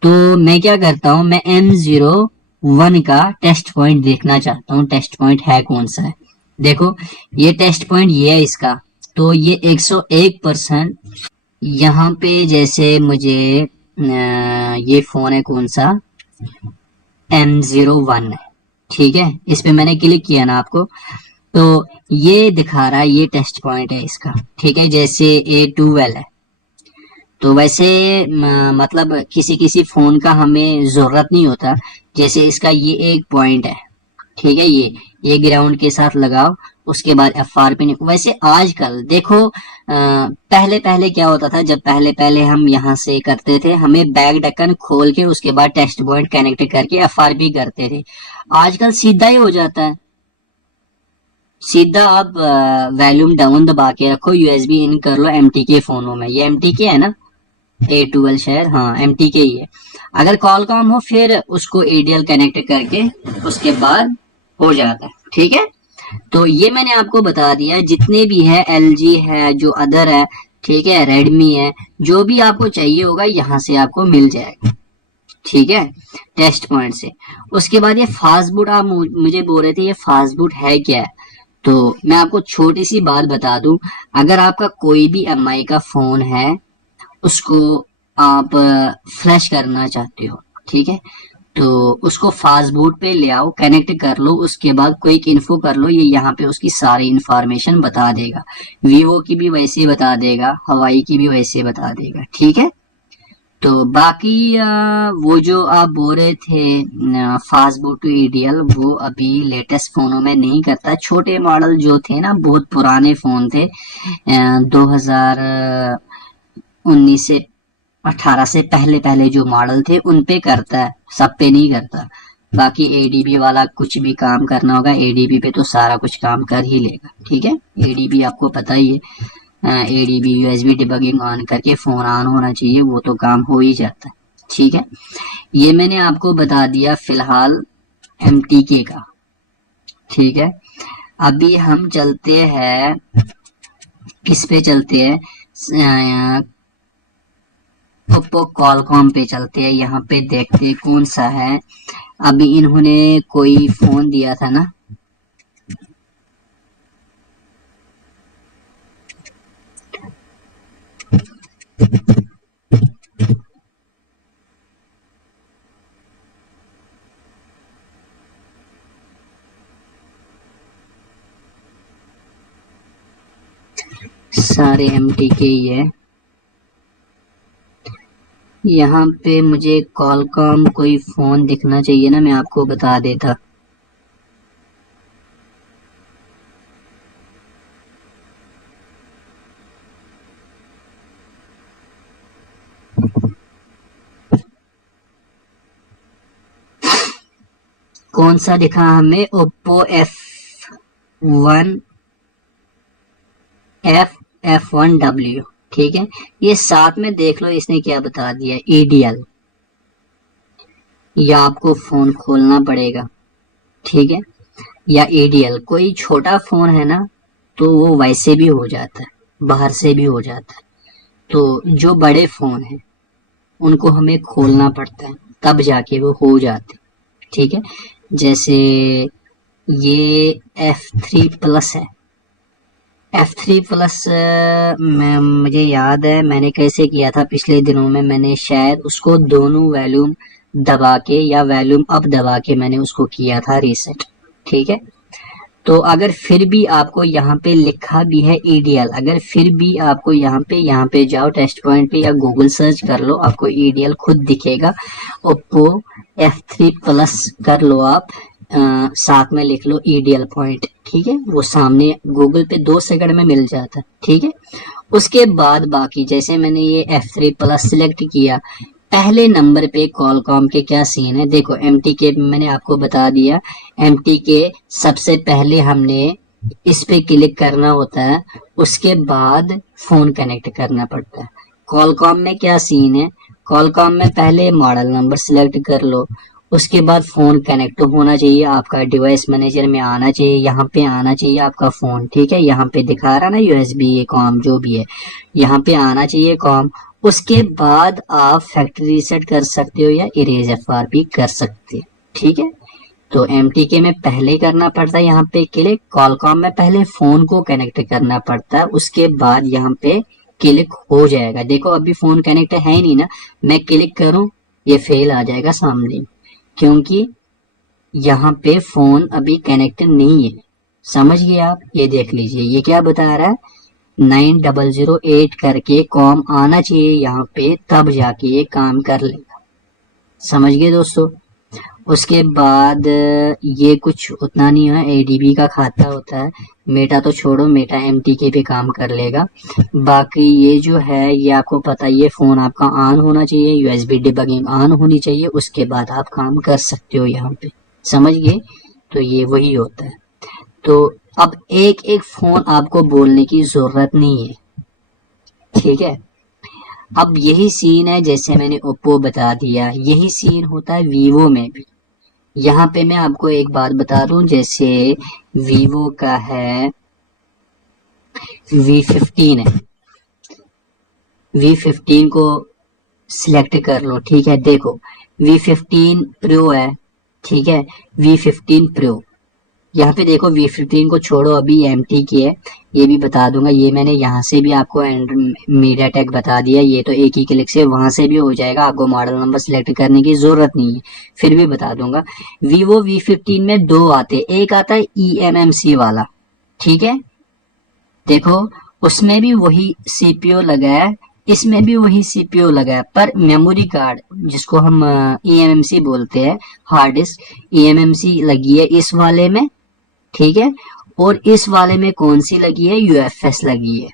तो मैं क्या करता हूँ, मैं M01 का टेस्ट पॉइंट देखना चाहता हूँ, टेस्ट पॉइंट है कौन सा है। देखो ये टेस्ट पॉइंट ये है इसका, तो ये 101%। यहाँ पे जैसे मुझे ये फोन है कौन सा, M01 है, ठीक है। इस पे मैंने क्लिक किया ना आपको, तो ये दिखा रहा है, ये टेस्ट पॉइंट है इसका, ठीक है। जैसे A12 है, तो वैसे मतलब किसी किसी फोन का हमें जरूरत नहीं होता। जैसे इसका ये एक पॉइंट है, ठीक है। ये ग्राउंड के साथ लगाओ, उसके बाद FRP। वैसे आजकल देखो, पहले पहले क्या होता था, जब पहले पहले हम यहाँ से करते थे, हमें बैक ढक्कन खोल के उसके बाद टेस्ट पॉइंट कनेक्ट करके FRP करते थे। आजकल सीधा ही हो जाता है, सीधा आप वॉल्यूम डाउन दबा के रखो, यूएसबी इन कर लो MTK फोनों में। ये MTK है ना, A12 शायद, हाँ MTK ही है। अगर कॉलकॉम हो फिर उसको ADL कनेक्ट करके उसके बाद हो जाता है, ठीक है। तो ये मैंने आपको बता दिया, जितने भी है, LG है, जो अदर है, ठीक है, रेडमी है, जो भी आपको चाहिए होगा यहाँ से आपको मिल जाएगा, ठीक है, टेस्ट पॉइंट से। उसके बाद ये फास्ट बूट, आप मुझे बोल रहे थे ये फास्ट बूट है क्या है, तो मैं आपको छोटी सी बात बता दूं। अगर आपका कोई भी MI का फोन है, उसको आप फ्लैश करना चाहते हो, ठीक है, तो उसको फास्ट बूट पे ले आओ, कनेक्ट कर लो, उसके बाद क्विक इन्फो कर लो, ये यहाँ पे उसकी सारी इंफॉर्मेशन बता देगा। वीवो की भी वैसे बता देगा, हवाई की भी वैसे बता देगा, ठीक है। तो बाकी वो जो आप बोल रहे थे फास्ट बूट टू EDL, वो अभी लेटेस्ट फोनों में नहीं करता। छोटे मॉडल जो थे ना, बहुत पुराने फोन थे, 2019 से 18 से पहले पहले जो मॉडल थे उन पे करता है, सब पे नहीं करता। बाकी ADB वाला कुछ भी काम करना होगा, ADB पे तो सारा कुछ काम कर ही लेगा, ठीक है। ADB आपको पता ही है, ADB USB डिबगिंग ऑन करके फोन ऑन होना चाहिए, वो तो काम हो ही जाता है, ठीक है। ये मैंने आपको बता दिया फिलहाल MTK का, ठीक है। अभी हम चलते हैं, किस पे चलते हैं, ओप्पो कॉलकॉम पे चलते हैं। यहाँ पे देखते हैं कौन सा है। अभी इन्होंने कोई फोन दिया था ना, सारे MTK ही है। यहाँ पे मुझे कॉलकॉम कोई फोन दिखना चाहिए ना, मैं आपको बता देता। कौन सा दिखा हमें? Oppo F1W। ठीक है, ये साथ में देख लो इसने क्या बता दिया, EDL। या आपको फोन खोलना पड़ेगा, ठीक है, या EDL। कोई छोटा फोन है ना तो वो वैसे भी हो जाता है, बाहर से भी हो जाता है। तो जो बड़े फोन है उनको हमें खोलना पड़ता है, तब जाके वो हो जाते, ठीक है। जैसे ये F3 प्लस है। F3 प्लस मुझे याद है मैंने कैसे किया था पिछले दिनों में, मैंने शायद उसको दोनों वॉल्यूम दबा के या वॉल्यूम अप दबा के मैंने उसको किया था रीसेट, ठीक है। तो अगर फिर भी आपको यहाँ पे लिखा भी है EDL, अगर फिर भी आपको यहाँ पे जाओ टेस्ट पॉइंट पे या गूगल सर्च कर लो, आपको EDL खुद दिखेगा। ओप्पो F3 प्लस कर लो आप, साथ में लिख लो EDL पॉइंट, ठीक है। वो सामने गूगल पे 2 सेकंड में मिल जाता है, ठीक है। उसके बाद बाकी जैसे मैंने ये F3 प्लस सिलेक्ट किया, पहले नंबर पे कॉलकॉम के क्या सीन है देखो। MTK मैंने आपको बता दिया, MTK सबसे पहले हमने इस पे क्लिक करना होता है, उसके बाद फोन कनेक्ट करना पड़ता है। कॉलकॉम में क्या सीन है, कॉलकॉम में पहले मॉडल नंबर सिलेक्ट कर लो, उसके बाद फोन कनेक्ट होना चाहिए, आपका डिवाइस मैनेजर में आना चाहिए, यहाँ पे आना चाहिए आपका फोन, ठीक है। यहाँ पे दिखा रहा ना USB कॉम जो भी है, यहाँ पे आना चाहिए कॉम। उसके बाद आप फैक्ट्री रीसेट कर सकते हो या इरेज FRP कर सकते हो, ठीक है। तो MTK में पहले करना पड़ता है यहाँ पे क्लिक, कॉलकॉम में पहले फोन को कनेक्ट करना पड़ता है, उसके बाद यहाँ पे क्लिक हो जाएगा। देखो अभी फोन कनेक्ट है ही नहीं ना, मैं क्लिक करूं ये फेल आ जाएगा सामने, क्योंकि यहाँ पे फोन अभी कनेक्ट नहीं है। समझ गए आप? ये देख लीजिए ये क्या बता रहा है, 9008 करके कॉम आना चाहिए यहाँ पे, तब जाके ये काम कर लेगा। समझ गए दोस्तों? उसके बाद ये कुछ उतना नहीं है, ADB का खाता होता है। मेटा तो छोड़ो, मेटा MTK पे काम कर लेगा। बाकी ये जो है ये आपको पता है, ये फोन आपका ऑन होना चाहिए, USB डिबगिंग ऑन होनी चाहिए, उसके बाद आप काम कर सकते हो यहाँ पे। समझ गए? तो ये वही होता है। तो अब एक एक फोन आपको बोलने की जरूरत नहीं है, ठीक है। अब यही सीन है, जैसे मैंने ओप्पो बता दिया, यही सीन होता है वीवो में भी। यहाँ पे मैं आपको एक बात बता दूं, जैसे वीवो का है V15 है, V15 को सिलेक्ट कर लो, ठीक है। देखो V15 प्रो है, ठीक है, V15 प्रो। यहाँ पे देखो V15 को छोड़ो, अभी MTK है, ये भी बता दूंगा। ये मैंने यहाँ से भी आपको MediaTek बता दिया, ये तो एक ही क्लिक से वहां से भी हो जाएगा, आपको मॉडल नंबर सिलेक्ट करने की जरूरत नहीं है, फिर भी बता दूंगा। Vivo V15 में 2 आते, एक आता है eMMC वाला, ठीक है। देखो उसमें भी वही CPU लगा है, इसमें भी वही CPU लगा है, पर मेमोरी कार्ड जिसको हम eMMC बोलते हैं, हार्ड डिस्क eMMC लगी है इस वाले में, ठीक है। और इस वाले में कौन सी लगी है? UFS लगी है,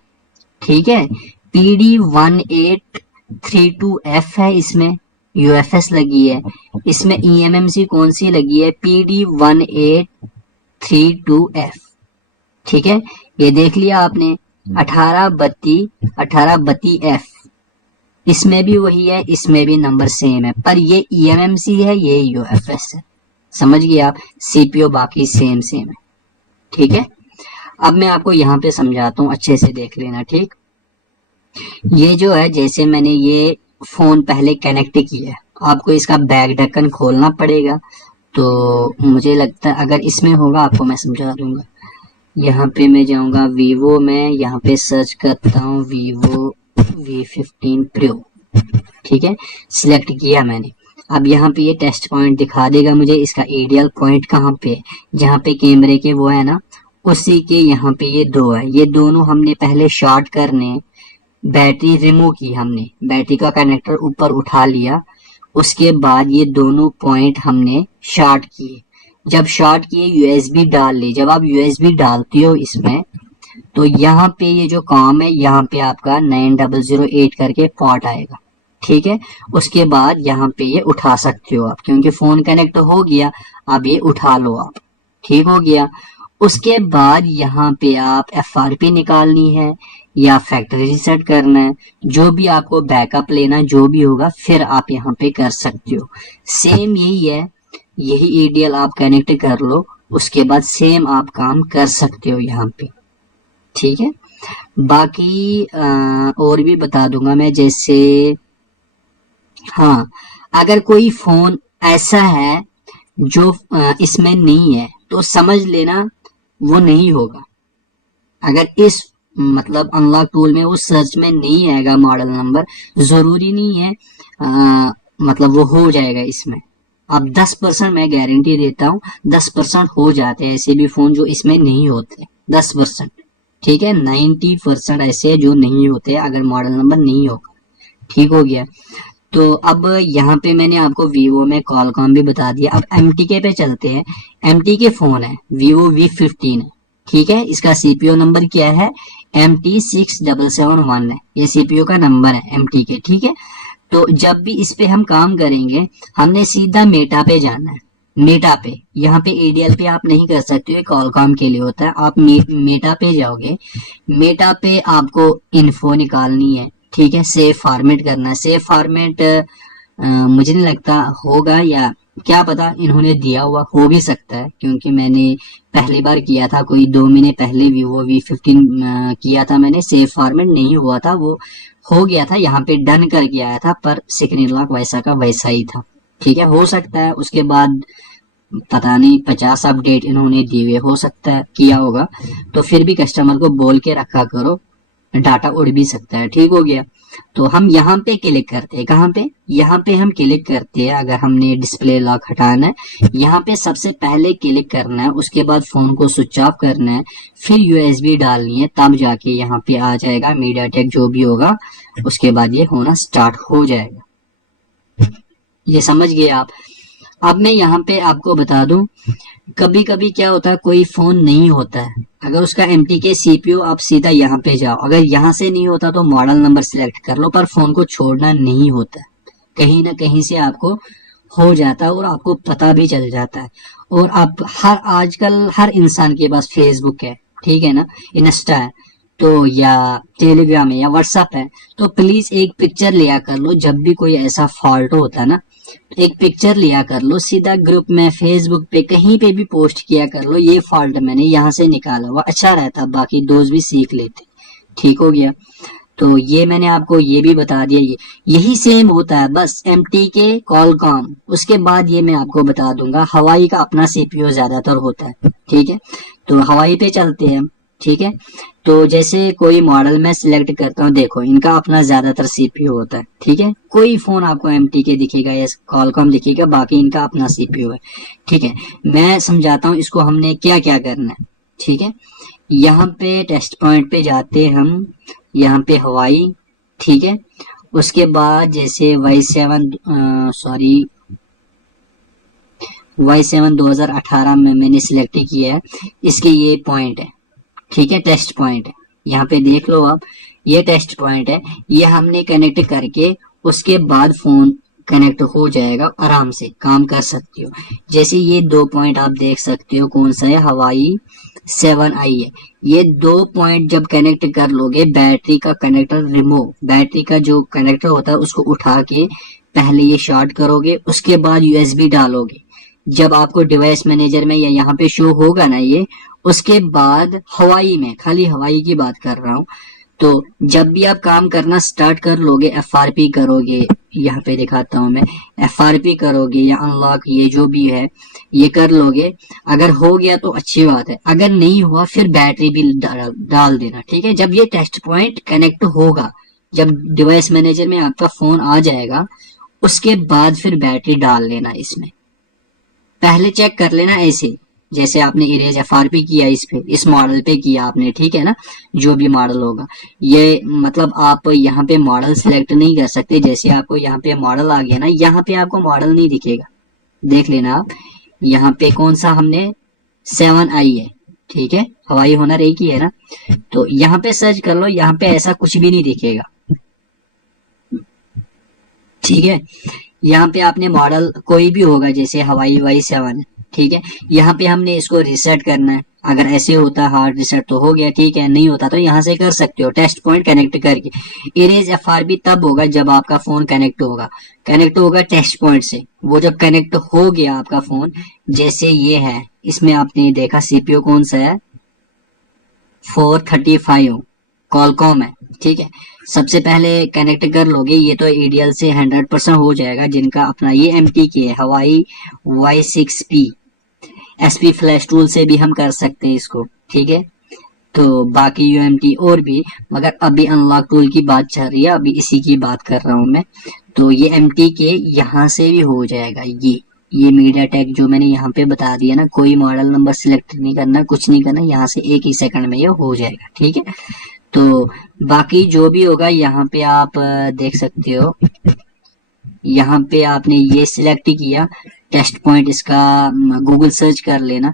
ठीक है। PD1832F है, इसमें UFS लगी है। इसमें eMMC कौन सी लगी है? PD1832F, ठीक है। ये देख लिया आपने। 1832F, इसमें भी वही है, इसमें भी नंबर सेम है, पर ये eMMC है, ये UFS है। समझ गए आप? CPU बाकी सेम सेम है, ठीक है। अब मैं आपको यहाँ पे समझाता हूँ, अच्छे से देख लेना, ठीक। ये जो है, जैसे मैंने ये फोन पहले कनेक्ट किया है, आपको इसका बैक ढक्कन खोलना पड़ेगा। तो मुझे लगता है अगर इसमें होगा आपको मैं समझा दूंगा। यहाँ पे मैं जाऊंगा वीवो में, यहाँ पे सर्च करता हूँ वीवो V15 प्रो, ठीक है। सिलेक्ट किया मैंने। अब यहाँ पे ये टेस्ट पॉइंट दिखा देगा मुझे, इसका EDL पॉइंट कहाँ पे, जहाँ पे कैमरे के वो है ना, उसी के यहाँ पे ये 2 है। ये दोनों हमने पहले शॉर्ट करने, बैटरी रिमूव की, हमने बैटरी का कनेक्टर ऊपर उठा लिया, उसके बाद ये दोनों पॉइंट हमने शॉर्ट किए। जब शॉर्ट किए यूएसबी डाल ली। जब आप यूएसबी डालती हो इसमें तो यहाँ पे ये जो काम है, यहाँ पे आपका 9008 करके पॉट आएगा, ठीक है। उसके बाद यहाँ पे ये उठा सकते हो आप, क्योंकि फोन कनेक्ट हो गया, अब ये उठा लो आप, ठीक हो गया। उसके बाद यहाँ पे आप एफआरपी निकालनी है या फैक्ट्री रीसेट करना है, जो भी आपको बैकअप लेना, जो भी होगा फिर आप यहाँ पे कर सकते हो। सेम यही है, यही ईडीएल आप कनेक्ट कर लो, उसके बाद सेम आप काम कर सकते हो यहाँ पे, ठीक है। बाकी और भी बता दूंगा मैं, जैसे हाँ, अगर कोई फोन ऐसा है जो इसमें नहीं है तो समझ लेना वो नहीं होगा। अगर इस मतलब अनलॉक टूल में वो सर्च में नहीं आएगा मॉडल नंबर, जरूरी नहीं है मतलब वो हो जाएगा इसमें। अब 10% मैं गारंटी देता हूँ, 10% हो जाते हैं ऐसे भी फोन जो इसमें नहीं होते, 10%, ठीक है। 90% ऐसे जो नहीं होते अगर मॉडल नंबर नहीं होगा, ठीक हो गया। तो अब यहाँ पे मैंने आपको वीवो में कॉलकॉम भी बता दिया। अब एमटीके पे चलते हैं। एमटीके फोन है, वीवो V15 है, ठीक है। इसका सीपीयू नंबर क्या है, MT6771 है, ये सीपीयू का नंबर है एमटीके, ठीक है। तो जब भी इस पे हम काम करेंगे, हमने सीधा मेटा पे जाना है। मेटा पे, यहाँ पे एडीएल पे आप नहीं कर सकते हो, कॉलकॉम के लिए होता है। आप मेटा पे जाओगे, मेटा पे आपको इन्फो निकालनी है, ठीक है। सेव फॉर्मेट करना है। सेव फॉर्मेट मुझे नहीं लगता होगा, या क्या पता इन्होंने दिया हुआ हो भी सकता है, क्योंकि मैंने पहली बार किया था कोई 2 महीने पहले वीवो V15 किया था मैंने, सेव फॉर्मेट नहीं हुआ था, वो हो गया था, यहाँ पे डन करके आया था, पर स्क्रीन लॉक वैसा का वैसा ही था, ठीक है। हो सकता है उसके बाद पता नहीं 50 अपडेट इन्होंने दिए हुए, हो सकता है किया होगा, तो फिर भी कस्टमर को बोल के रखा करो, डाटा उड़ भी सकता है, ठीक हो गया। तो हम यहाँ पे क्लिक करते हैं, कहाँ पे, यहाँ पे हम क्लिक करते हैं। अगर हमने डिस्प्ले लॉक हटाना है, यहाँ पे सबसे पहले क्लिक करना है, उसके बाद फोन को स्विच ऑफ करना है, फिर यूएसबी डालनी है, तब जाके यहाँ पे आ जाएगा मीडियाटेक जो भी होगा, उसके बाद ये होना स्टार्ट हो जाएगा। ये समझ गए आप। अब मैं यहाँ पे आपको बता दूं, कभी कभी क्या होता है, कोई फोन नहीं होता है, अगर उसका एमटीके सीपीयू, आप सीधा यहाँ पे जाओ, अगर यहाँ से नहीं होता तो मॉडल नंबर सिलेक्ट कर लो, पर फोन को छोड़ना नहीं होता, कहीं ना कहीं से आपको हो जाता है और आपको पता भी चल जाता है। और आप आजकल हर इंसान के पास फेसबुक है, ठीक है ना, इंस्टा है, तो या टेलीग्राम है या व्हाट्सएप है, तो प्लीज एक पिक्चर लिया कर लो, जब भी कोई ऐसा फॉल्ट होता है ना, एक पिक्चर लिया कर लो, सीधा ग्रुप में फेसबुक पे कहीं पे भी पोस्ट किया कर लो, ये फॉल्ट मैंने यहाँ से निकाला हुआ, अच्छा रहता, बाकी दोस्त भी सीख लेते, ठीक हो गया। तो ये मैंने आपको ये भी बता दिया, ये यही सेम होता है, बस एमटीके कॉलकॉम। उसके बाद ये मैं आपको बता दूंगा, हवाई का अपना सीपीयू ज्यादातर होता है, ठीक है। तो हवाई पे चलते हैं, ठीक है। तो जैसे कोई मॉडल मैं सिलेक्ट करता हूँ, देखो इनका अपना ज्यादातर सीपीयू होता है, ठीक है। कोई फोन आपको एमटीके दिखेगा या कॉलकॉम दिखेगा, बाकी इनका अपना सीपीयू है, ठीक है। मैं समझाता हूँ इसको हमने क्या क्या करना है, ठीक है। यहाँ पे टेस्ट पॉइंट पे जाते हैं हम, यहाँ पे हवाई, ठीक है। उसके बाद जैसे Y7 2018 में मैंने सिलेक्ट किया है, इसके ये पॉइंट है, ठीक है, टेस्ट पॉइंट है, यहाँ पे देख लो आप, ये टेस्ट पॉइंट है, ये हमने कनेक्ट करके उसके बाद फोन कनेक्ट हो जाएगा, आराम से काम कर सकते हो। जैसे ये 2 पॉइंट आप देख सकते हो, कौन सा है, हवाई 7i है। ये 2 पॉइंट जब कनेक्ट कर लोगे, बैटरी का कनेक्टर रिमूव, बैटरी का जो कनेक्टर होता है उसको उठा के पहले ये शॉर्ट करोगे, उसके बाद यूएसबी डालोगे, जब आपको डिवाइस मैनेजर में या यहाँ पे शो होगा ना ये, उसके बाद हवाई में, खाली हवाई की बात कर रहा हूँ, तो जब भी आप काम करना स्टार्ट कर लोगे, एफआरपी करोगे, यहाँ पे दिखाता हूँ मैं, एफआरपी करोगे या अनलॉक, ये जो भी है ये कर लोगे, अगर हो गया तो अच्छी बात है, अगर नहीं हुआ फिर बैटरी भी डाल देना, ठीक है। जब ये टेस्ट पॉइंट कनेक्ट होगा, जब डिवाइस मैनेजर में आपका फोन आ जाएगा, उसके बाद फिर बैटरी डाल लेना, इसमें पहले चेक कर लेना ऐसे, जैसे आपने इरेज एफआरपी किया इस पे, इस मॉडल पे किया आपने, ठीक है ना, जो भी मॉडल होगा ये, मतलब आप यहाँ पे मॉडल सिलेक्ट नहीं कर सकते। जैसे आपको यहाँ पे मॉडल आ गया ना, यहाँ पे आपको मॉडल नहीं दिखेगा, देख लेना आप। यहाँ पे कौन सा हमने 7i है, ठीक है, हवाई होनर एक ही है ना। तो यहाँ पे सर्च कर लो, यहाँ पे ऐसा कुछ भी नहीं दिखेगा, ठीक है। यहाँ पे आपने मॉडल कोई भी होगा, जैसे हवाई Y7, ठीक है। यहाँ पे हमने इसको रिसेट करना है। अगर ऐसे होता हार्ड रिसेट तो हो गया, ठीक है, नहीं होता तो यहाँ से कर सकते हो टेस्ट पॉइंट कनेक्ट करके। इरेज एफआरबी तब होगा जब आपका फोन कनेक्ट होगा टेस्ट पॉइंट से। वो जब कनेक्ट हो गया आपका फोन, जैसे ये है, इसमें आपने देखा सीपीयू कौन सा है, 435 कॉलकॉम है, ठीक है। सबसे पहले कनेक्ट कर लोगे, ये तो ईडीएल से 100% हो जाएगा जिनका अपना। ये एमटी के है, हवाई Y6P, एसपी फ्लैश टूल से भी हम कर सकते हैं इसको, ठीक है। तो बाकी यूएमटी और भी, मगर अभी अनलॉक टूल की बात चल रही है, अभी इसी की बात कर रहा हूं मैं। तो ये एमटी के यहाँ से भी हो जाएगा। ये मीडिया टेक जो मैंने यहाँ पे बता दिया ना, कोई मॉडल नंबर सिलेक्ट नहीं करना, कुछ नहीं करना, यहाँ से एक ही सेकंड में ये हो जाएगा, ठीक है। तो बाकी जो भी होगा यहाँ पे आप देख सकते हो। यहाँ पे आपने ये सिलेक्ट किया टेस्ट पॉइंट, इसका गूगल सर्च कर लेना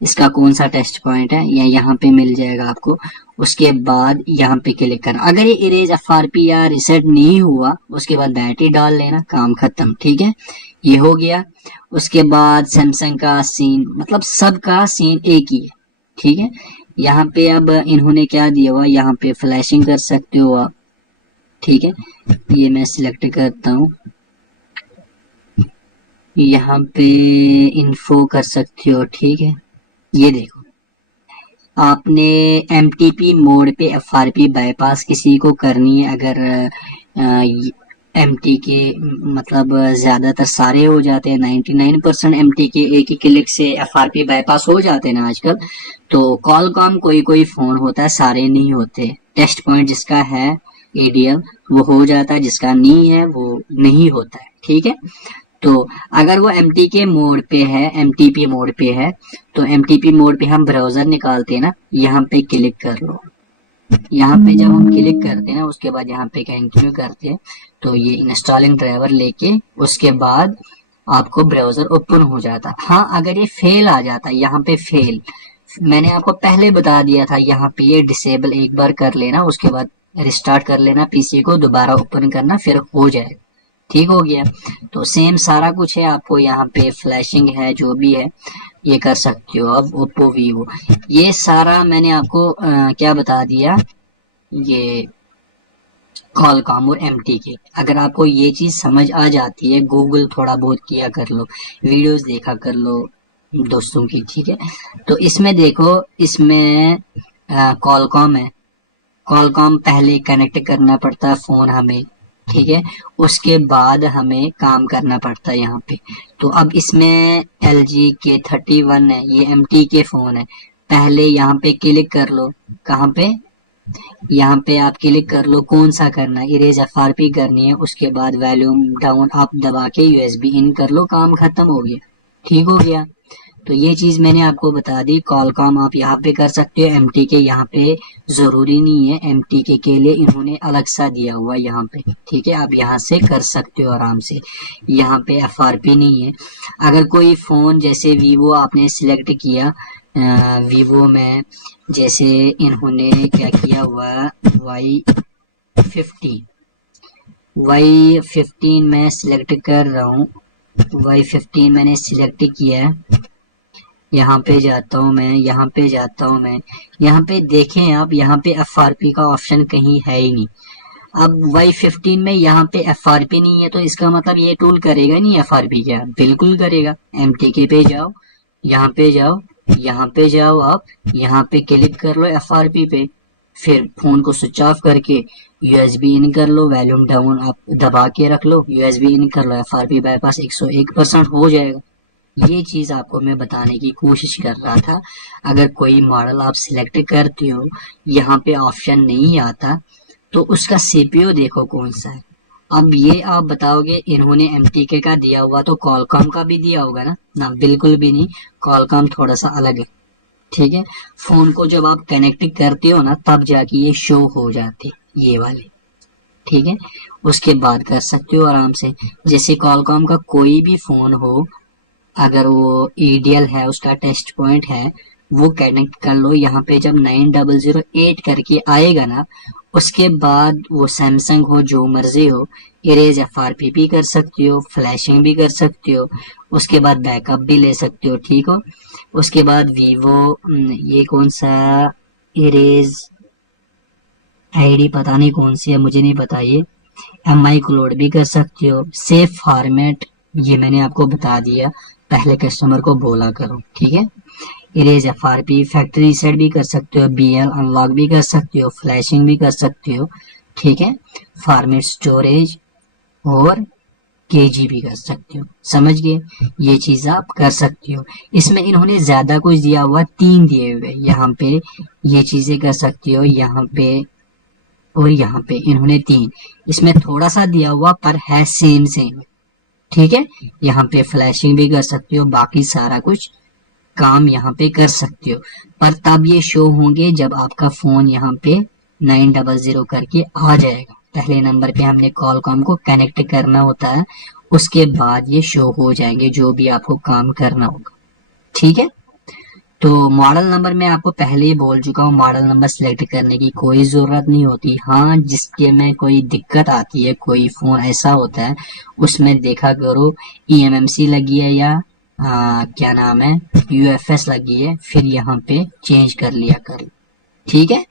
इसका कौन सा टेस्ट पॉइंट है, या यहाँ पे मिल जाएगा आपको। उसके बाद यहाँ पे क्लिक करना। अगर ये इरेज एफआरपी या रिसेट नहीं हुआ, उसके बाद बैटरी डाल लेना, काम खत्म, ठीक है। ये हो गया। उसके बाद सैमसंग का सीन, मतलब सबका सीन एक ही है, ठीक है। यहाँ पे अब इन्होंने क्या दिया हुआ, यहाँ पे फ्लैशिंग कर सकते हो आप, ठीक है। ये मैं सिलेक्ट करता हूँ, यहाँ पे इन्फो कर सकते हो, ठीक है। ये देखो, आपने एमटीपी मोड पे एफआरपी बाईपास किसी को करनी है, अगर एमटी के मतलब ज्यादातर सारे हो जाते हैं, 99% एमटी के एक ही क्लिक से एफआरपी बाईपास हो जाते हैं ना आजकल। तो कॉलकॉम कोई फोन होता है, सारे नहीं होते। टेस्ट पॉइंट जिसका है एडीएल वो हो जाता है, जिसका नहीं है वो नहीं होता है, ठीक है। तो अगर वो एमटीके मोड पे है, एमटीपी मोड पे है, तो एमटीपी मोड पे हम ब्राउजर निकालते हैं ना, यहाँ पे क्लिक कर लो। यहाँ पे जब हम क्लिक करते हैं ना, उसके बाद यहाँ पे कंटिन्यू करते हैं, तो ये इंस्टॉलिंग ड्राइवर लेके उसके बाद आपको ब्राउजर ओपन हो जाता है। हाँ, अगर ये फेल आ जाता है, यहाँ पे फेल, मैंने आपको पहले बता दिया था, यहाँ पे ये डिसेबल एक बार कर लेना, उसके बाद रिस्टार्ट कर लेना पीसी को, दोबारा ओपन करना, फिर हो जाएगा, ठीक हो गया। तो सेम सारा कुछ है, आपको यहाँ पे फ्लैशिंग है, जो भी है ये कर सकते हो। अब ओप्पो वीवो, ये सारा मैंने आपको क्या बता दिया, ये कॉलकॉम और एमटी के। अगर आपको ये चीज समझ आ जाती है, गूगल थोड़ा बहुत किया कर लो, वीडियोस देखा कर लो दोस्तों की, ठीक है। तो इसमें देखो, इसमें कॉलकॉम है, कॉलकॉम पहले कनेक्ट करना पड़ता है फोन हमें, ठीक है। उसके बाद हमें काम करना पड़ता है यहाँ पे। तो अब इसमें LG K31 है, ये MT के फोन है। पहले यहाँ पे क्लिक कर लो, कहाँ पे, यहाँ पे आप क्लिक कर लो, कौन सा करना है, इरेज एफआरपी करनी है। उसके बाद वॉल्यूम डाउन आप दबा के USB इन कर लो, काम खत्म हो गया, ठीक हो गया। तो ये चीज मैंने आपको बता दी। कॉलकॉम आप यहाँ पे कर सकते हो, एमटी के यहाँ पे जरूरी नहीं है, एमटी के लिए इन्होंने अलग सा दिया हुआ यहाँ पे, ठीक है। आप यहाँ से कर सकते हो आराम से, यहाँ पे एफआरपी नहीं है। अगर कोई फोन जैसे वीवो आपने सिलेक्ट किया, वीवो में जैसे इन्होंने क्या किया हुआ, Y15 मैं सिलेक्ट कर रहा हूँ, Y15 मैंने सिलेक्ट किया है। यहाँ पे जाता हूँ मैं, यहाँ पे जाता हूँ मैं, यहाँ पे देखें आप, यहाँ पे एफआरपी का ऑप्शन कहीं है ही नहीं। अब Y15 में यहाँ पे एफआरपी नहीं है, तो इसका मतलब ये टूल करेगा नहीं एफआरपी, क्या बिल्कुल करेगा। एमटीके पे जाओ, यहाँ पे जाओ, यहाँ पे जाओ, आप यहाँ पे क्लिक कर लो एफआरपी पे, फिर फोन को स्विच ऑफ करके USB इन कर लो, वॉल्यूम डाउन आप दबा के रख लो, USB इन कर लो, एफआरपी बाईपास 101% हो जाएगा। ये चीज आपको मैं बताने की कोशिश कर रहा था। अगर कोई मॉडल आप सिलेक्ट करते हो, यहाँ पे ऑप्शन नहीं आता, तो उसका CPU देखो कौन सा है। अब ये आप बताओगे इन्होंने MTK का दिया हुआ तो कॉलकॉम का भी दिया होगा ना? ना, बिल्कुल भी नहीं। कॉलकॉम थोड़ा सा अलग है, ठीक है। फोन को जब आप कनेक्ट करते हो ना तब जाके ये शो हो जाते ये वाले, ठीक है। उसके बाद कर सकते हो आराम से। जैसे कॉलकॉम का कोई भी फोन हो, अगर वो EDL है, उसका टेस्ट पॉइंट है, वो कनेक्ट कर लो। यहाँ पे जब 9008 करके आएगा ना, उसके बाद वो सैमसंग हो, जो मर्जी हो, इरेज FRP भी कर सकते हो, फ्लैशिंग भी कर सकते हो, उसके बाद बैकअप भी ले सकते हो, ठीक हो। उसके बाद वीवो, ये कौन सा इरेज आईडी पता नहीं कौन सी है, मुझे नहीं पता ये। MI क्लोड भी कर सकते हो, सेफ फॉर्मेट ये मैंने आपको बता दिया, पहले कस्टमर को बोला करो, ठीक है। इरेज FRP, फैक्ट्री रीसेट भी कर सकते हो, BL अनलॉक भी कर सकते हो, फ्लैशिंग भी कर सकते हो, ठीक है। फॉर्मेट स्टोरेज और KG भी कर सकते हो, समझ गए? ये चीज आप कर सकते हो। इसमें इन्होंने ज्यादा कुछ दिया हुआ, 3 दिए हुए यहाँ पे, ये चीजें कर सकते हो यहाँ पे, और यहाँ पे इन्होंने 3। इसमें थोड़ा सा दिया हुआ पर है सेम सेम, ठीक है। यहाँ पे फ्लैशिंग भी कर सकते हो, बाकी सारा कुछ काम यहाँ पे कर सकते हो, पर तब ये शो होंगे जब आपका फोन यहाँ पे 900 करके आ जाएगा। पहले नंबर पे हमने कॉलकॉम को कनेक्ट करना होता है, उसके बाद ये शो हो जाएंगे जो भी आपको काम करना होगा, ठीक है। तो मॉडल नंबर मैं आपको पहले ही बोल चुका हूँ, मॉडल नंबर सिलेक्ट करने की कोई जरूरत नहीं होती। हाँ, जिसके में कोई दिक्कत आती है, कोई फोन ऐसा होता है, उसमें देखा करो EMMC लगी है या क्या नाम है, UFS लगी है, फिर यहाँ पे चेंज कर लिया करो, ठीक है।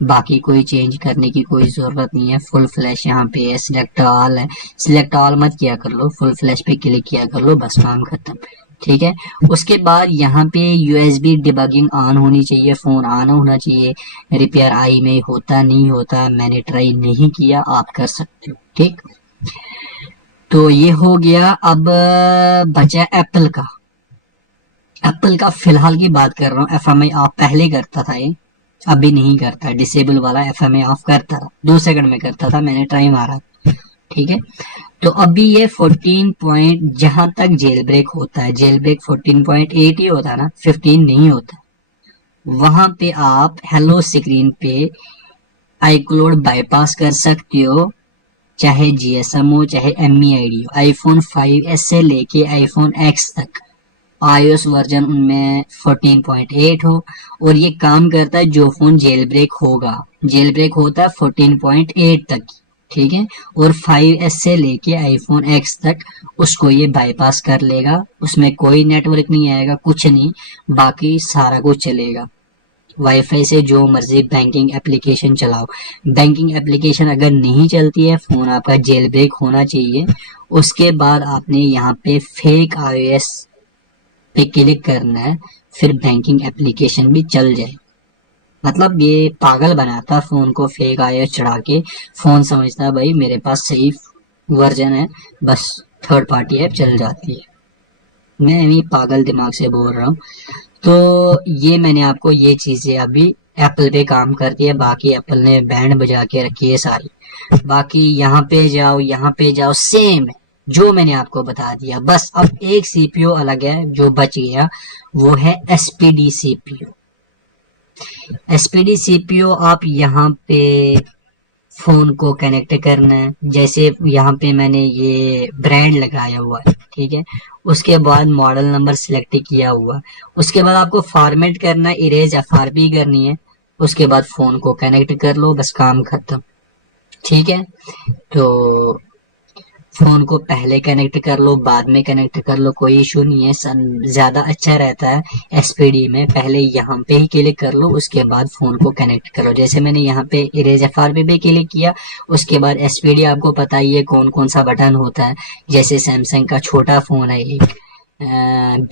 बाकी कोई चेंज करने की कोई जरूरत नहीं है। फुल फ्लैश यहाँ पे है, सिलेक्ट ऑल है, सिलेक्ट ऑल मत किया कर लो, फुल फ्लैश पे क्लिक किया कर लो, बस काम खत्म, ठीक है। उसके बाद यहाँ पे USB डिबगिंग ऑन होनी चाहिए, फोन ऑन होना चाहिए। रिपेयर आई में होता नहीं होता, मैंने ट्राई नहीं किया, आप कर सकते हो, ठीक। तो ये हो गया। अब बचा एप्पल का। एप्पल का फिलहाल की बात कर रहा हूँ, FMI ऑफ पहले करता था ये, अभी नहीं करता। डिसेबल वाला FMI ऑफ करता था, 2 सेकंड में करता था, मैंने ट्राई मारा, ठीक है। तो अभी ये 14 पॉइंट, जहां तक जेल ब्रेक होता है, जेल ब्रेक 14.8 ही होता है ना, 15 नहीं होता। वहां पे आप हेलो स्क्रीन पे iCloud बाईपास कर सकते हो, चाहे GSM हो चाहे MEID हो। iPhone 5s से लेके iPhone X तक iOS वर्जन उनमें 14.8 हो, और ये काम करता है जो फोन जेल ब्रेक होगा। जेल ब्रेक होता है 14.8 तक, ठीक है। और 5S से लेके iPhone X तक उसको ये बाईपास कर लेगा, उसमें कोई नेटवर्क नहीं आएगा, कुछ नहीं, बाकी सारा कुछ चलेगा। वाईफाई से जो मर्जी बैंकिंग एप्लीकेशन चलाओ। बैंकिंग एप्लीकेशन अगर नहीं चलती है, फोन आपका जेल ब्रेक होना चाहिए। उसके बाद आपने यहाँ पे फेक iOS पे क्लिक करना है, फिर बैंकिंग एप्लीकेशन भी चल जाए। मतलब ये पागल बनाता फोन को, फेक iOS चढ़ा के। फोन समझता है भाई मेरे पास सही वर्जन है, बस थर्ड पार्टी ऐप चल जाती है। मैं भी पागल दिमाग से बोल रहा हूँ। तो ये मैंने आपको ये चीजें अभी एप्पल पे काम करती है, बाकी एप्पल ने बैंड बजा के रखी है सारी। बाकी यहाँ पे जाओ, यहाँ पे जाओ, सेम है जो मैंने आपको बता दिया। बस अब एक CPU अलग है जो बच गया, वो है SPD CPU। SPD CPU आप यहाँ पे फोन को कनेक्ट करना है, जैसे यहाँ पे मैंने ये ब्रांड लगाया हुआ है, ठीक है। उसके बाद मॉडल नंबर सिलेक्ट किया हुआ, उसके बाद आपको फॉर्मेट करना है, इरेज FRP करनी है, उसके बाद फोन को कनेक्ट कर लो, बस काम खत्म, ठीक है। तो फोन को पहले कनेक्ट कर लो, बाद में कनेक्ट कर लो, कोई इशू नहीं है। ज्यादा अच्छा रहता है SPD में, पहले यहाँ पे ही क्लिक कर लो, उसके बाद फोन को कनेक्ट करो। जैसे मैंने यहाँ पे इरेज FRP पे क्लिक किया, उसके बाद SPD आपको पता ही है कौन कौन सा बटन होता है। जैसे सैमसंग का छोटा फोन है एक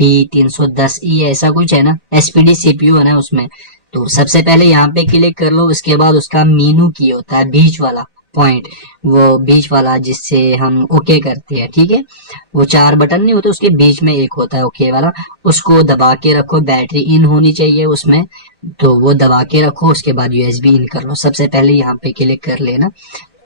B310E ऐसा कुछ है ना, SPD CPU है ना उसमें। तो सबसे पहले यहाँ पे क्लिक कर लो, उसके बाद उसका मीनू की होता है बीच वाला पॉइंट, वो बीच वाला जिससे हम ओके करते हैं, ठीक है। वो 4 बटन नहीं होते, उसके बीच में एक होता है ओके वाला, उसको दबा के रखो। बैटरी इन होनी चाहिए उसमें, तो वो दबा के रखो, उसके बाद USB इन कर लो। सबसे पहले यहाँ पे क्लिक कर लेना,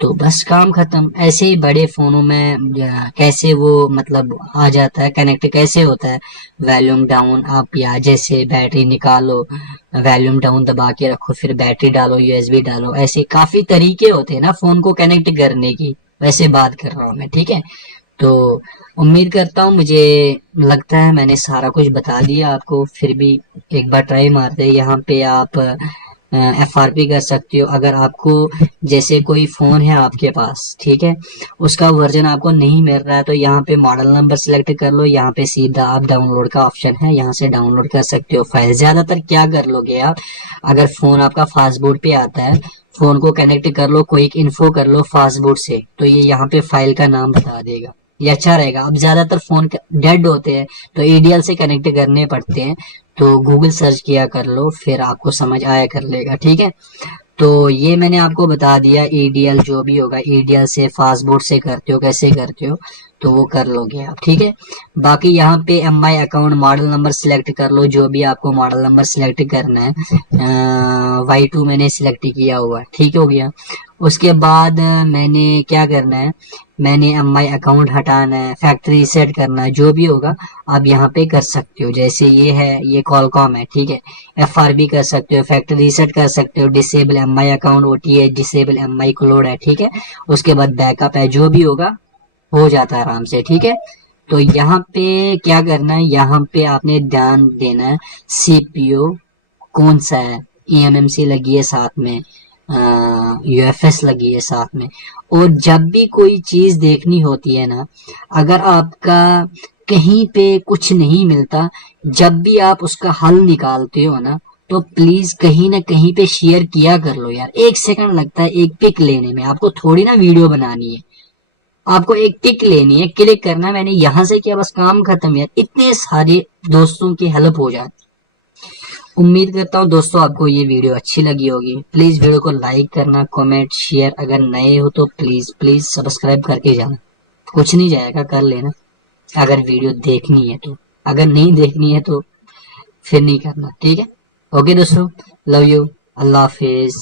तो बस काम खत्म। ऐसे ही बड़े फोनों में कैसे वो मतलब आ जाता है, कनेक्ट कैसे होता है, वॉल्यूम डाउन आप, या जैसे बैटरी निकालो, वॉल्यूम डाउन दबा के रखो, फिर बैटरी डालो, यूएसबी डालो, ऐसे काफी तरीके होते हैं ना फोन को कनेक्ट करने की। वैसे बात कर रहा हूँ मैं, ठीक है। तो उम्मीद करता हूँ, मुझे लगता है मैंने सारा कुछ बता दिया आपको, फिर भी एक बार ट्राई मारते हैं। यहाँ पे आप FRP कर सकते हो। अगर आपको जैसे कोई फोन है आपके पास, ठीक है, उसका वर्जन आपको नहीं मिल रहा है, तो यहाँ पे मॉडल नंबर सिलेक्ट कर लो, यहाँ पे सीधा आप डाउनलोड का ऑप्शन है, यहाँ से डाउनलोड कर सकते हो फाइल। ज्यादातर क्या कर लोगे आप, अगर फोन आपका फास्टबूट पे आता है, फोन को कनेक्ट कर लो, क्विक इन्फो कर लो फास्टबूट से, तो ये यहाँ पे फाइल का नाम बता देगा, ये अच्छा रहेगा। अब ज्यादातर फोन डेड होते हैं तो ADL से कनेक्ट करने पड़ते हैं, तो गूगल सर्च किया कर लो, फिर आपको समझ आया कर लेगा, ठीक है। तो ये मैंने आपको बता दिया, EDL जो भी होगा, EDL से फास्टबूट से करते हो, कैसे करते हो, तो वो कर लोगे आप, ठीक है। बाकी यहाँ पे MI account model number select कर लो, जो भी आपको मॉडल नंबर सिलेक्ट करना है। Y2 मैंने सिलेक्ट किया हुआ है, ठीक हो गया। उसके बाद मैंने क्या करना है, मैंने MI अकाउंट हटाना है, फैक्ट्री सेट करना है, जो भी होगा आप यहाँ पे कर सकते हो। जैसे ये है, ये कॉलकॉम है, ठीक है, FRB कर सकते हो, फैक्ट्री रीसेट कर सकते हो, disable MI account OTA, disable MI क्लोड है, ठीक है। उसके बाद बैकअप है, जो भी होगा हो जाता है आराम से, ठीक है। तो यहाँ पे क्या करना है, यहाँ पे आपने ध्यान देना है, CPU कौन सा है, eMMC लगी है साथ में, UFS लगी है साथ में। और जब भी कोई चीज देखनी होती है ना, अगर आपका कहीं पे कुछ नहीं मिलता, जब भी आप उसका हल निकालते हो ना, तो प्लीज कहीं ना कहीं पे शेयर किया कर लो यार। 1 सेकंड लगता है एक पिक लेने में, आपको थोड़ी ना वीडियो बनानी है, आपको एक टिक लेनी है, क्लिक करना है, मैंने यहां से किया, बस काम खत्म यार। इतने सारे दोस्तों की हेल्प हो जाती। उम्मीद करता हूँ दोस्तों आपको ये वीडियो अच्छी लगी होगी। प्लीज वीडियो को लाइक करना, कमेंट, शेयर, अगर नए हो तो प्लीज प्लीज सब्सक्राइब करके जाना, कुछ नहीं जाएगा, कर लेना अगर वीडियो देखनी है तो। अगर नहीं देखनी है तो फिर नहीं करना, ठीक है। ओके दोस्तों, लव यू, अल्लाह हाफिज।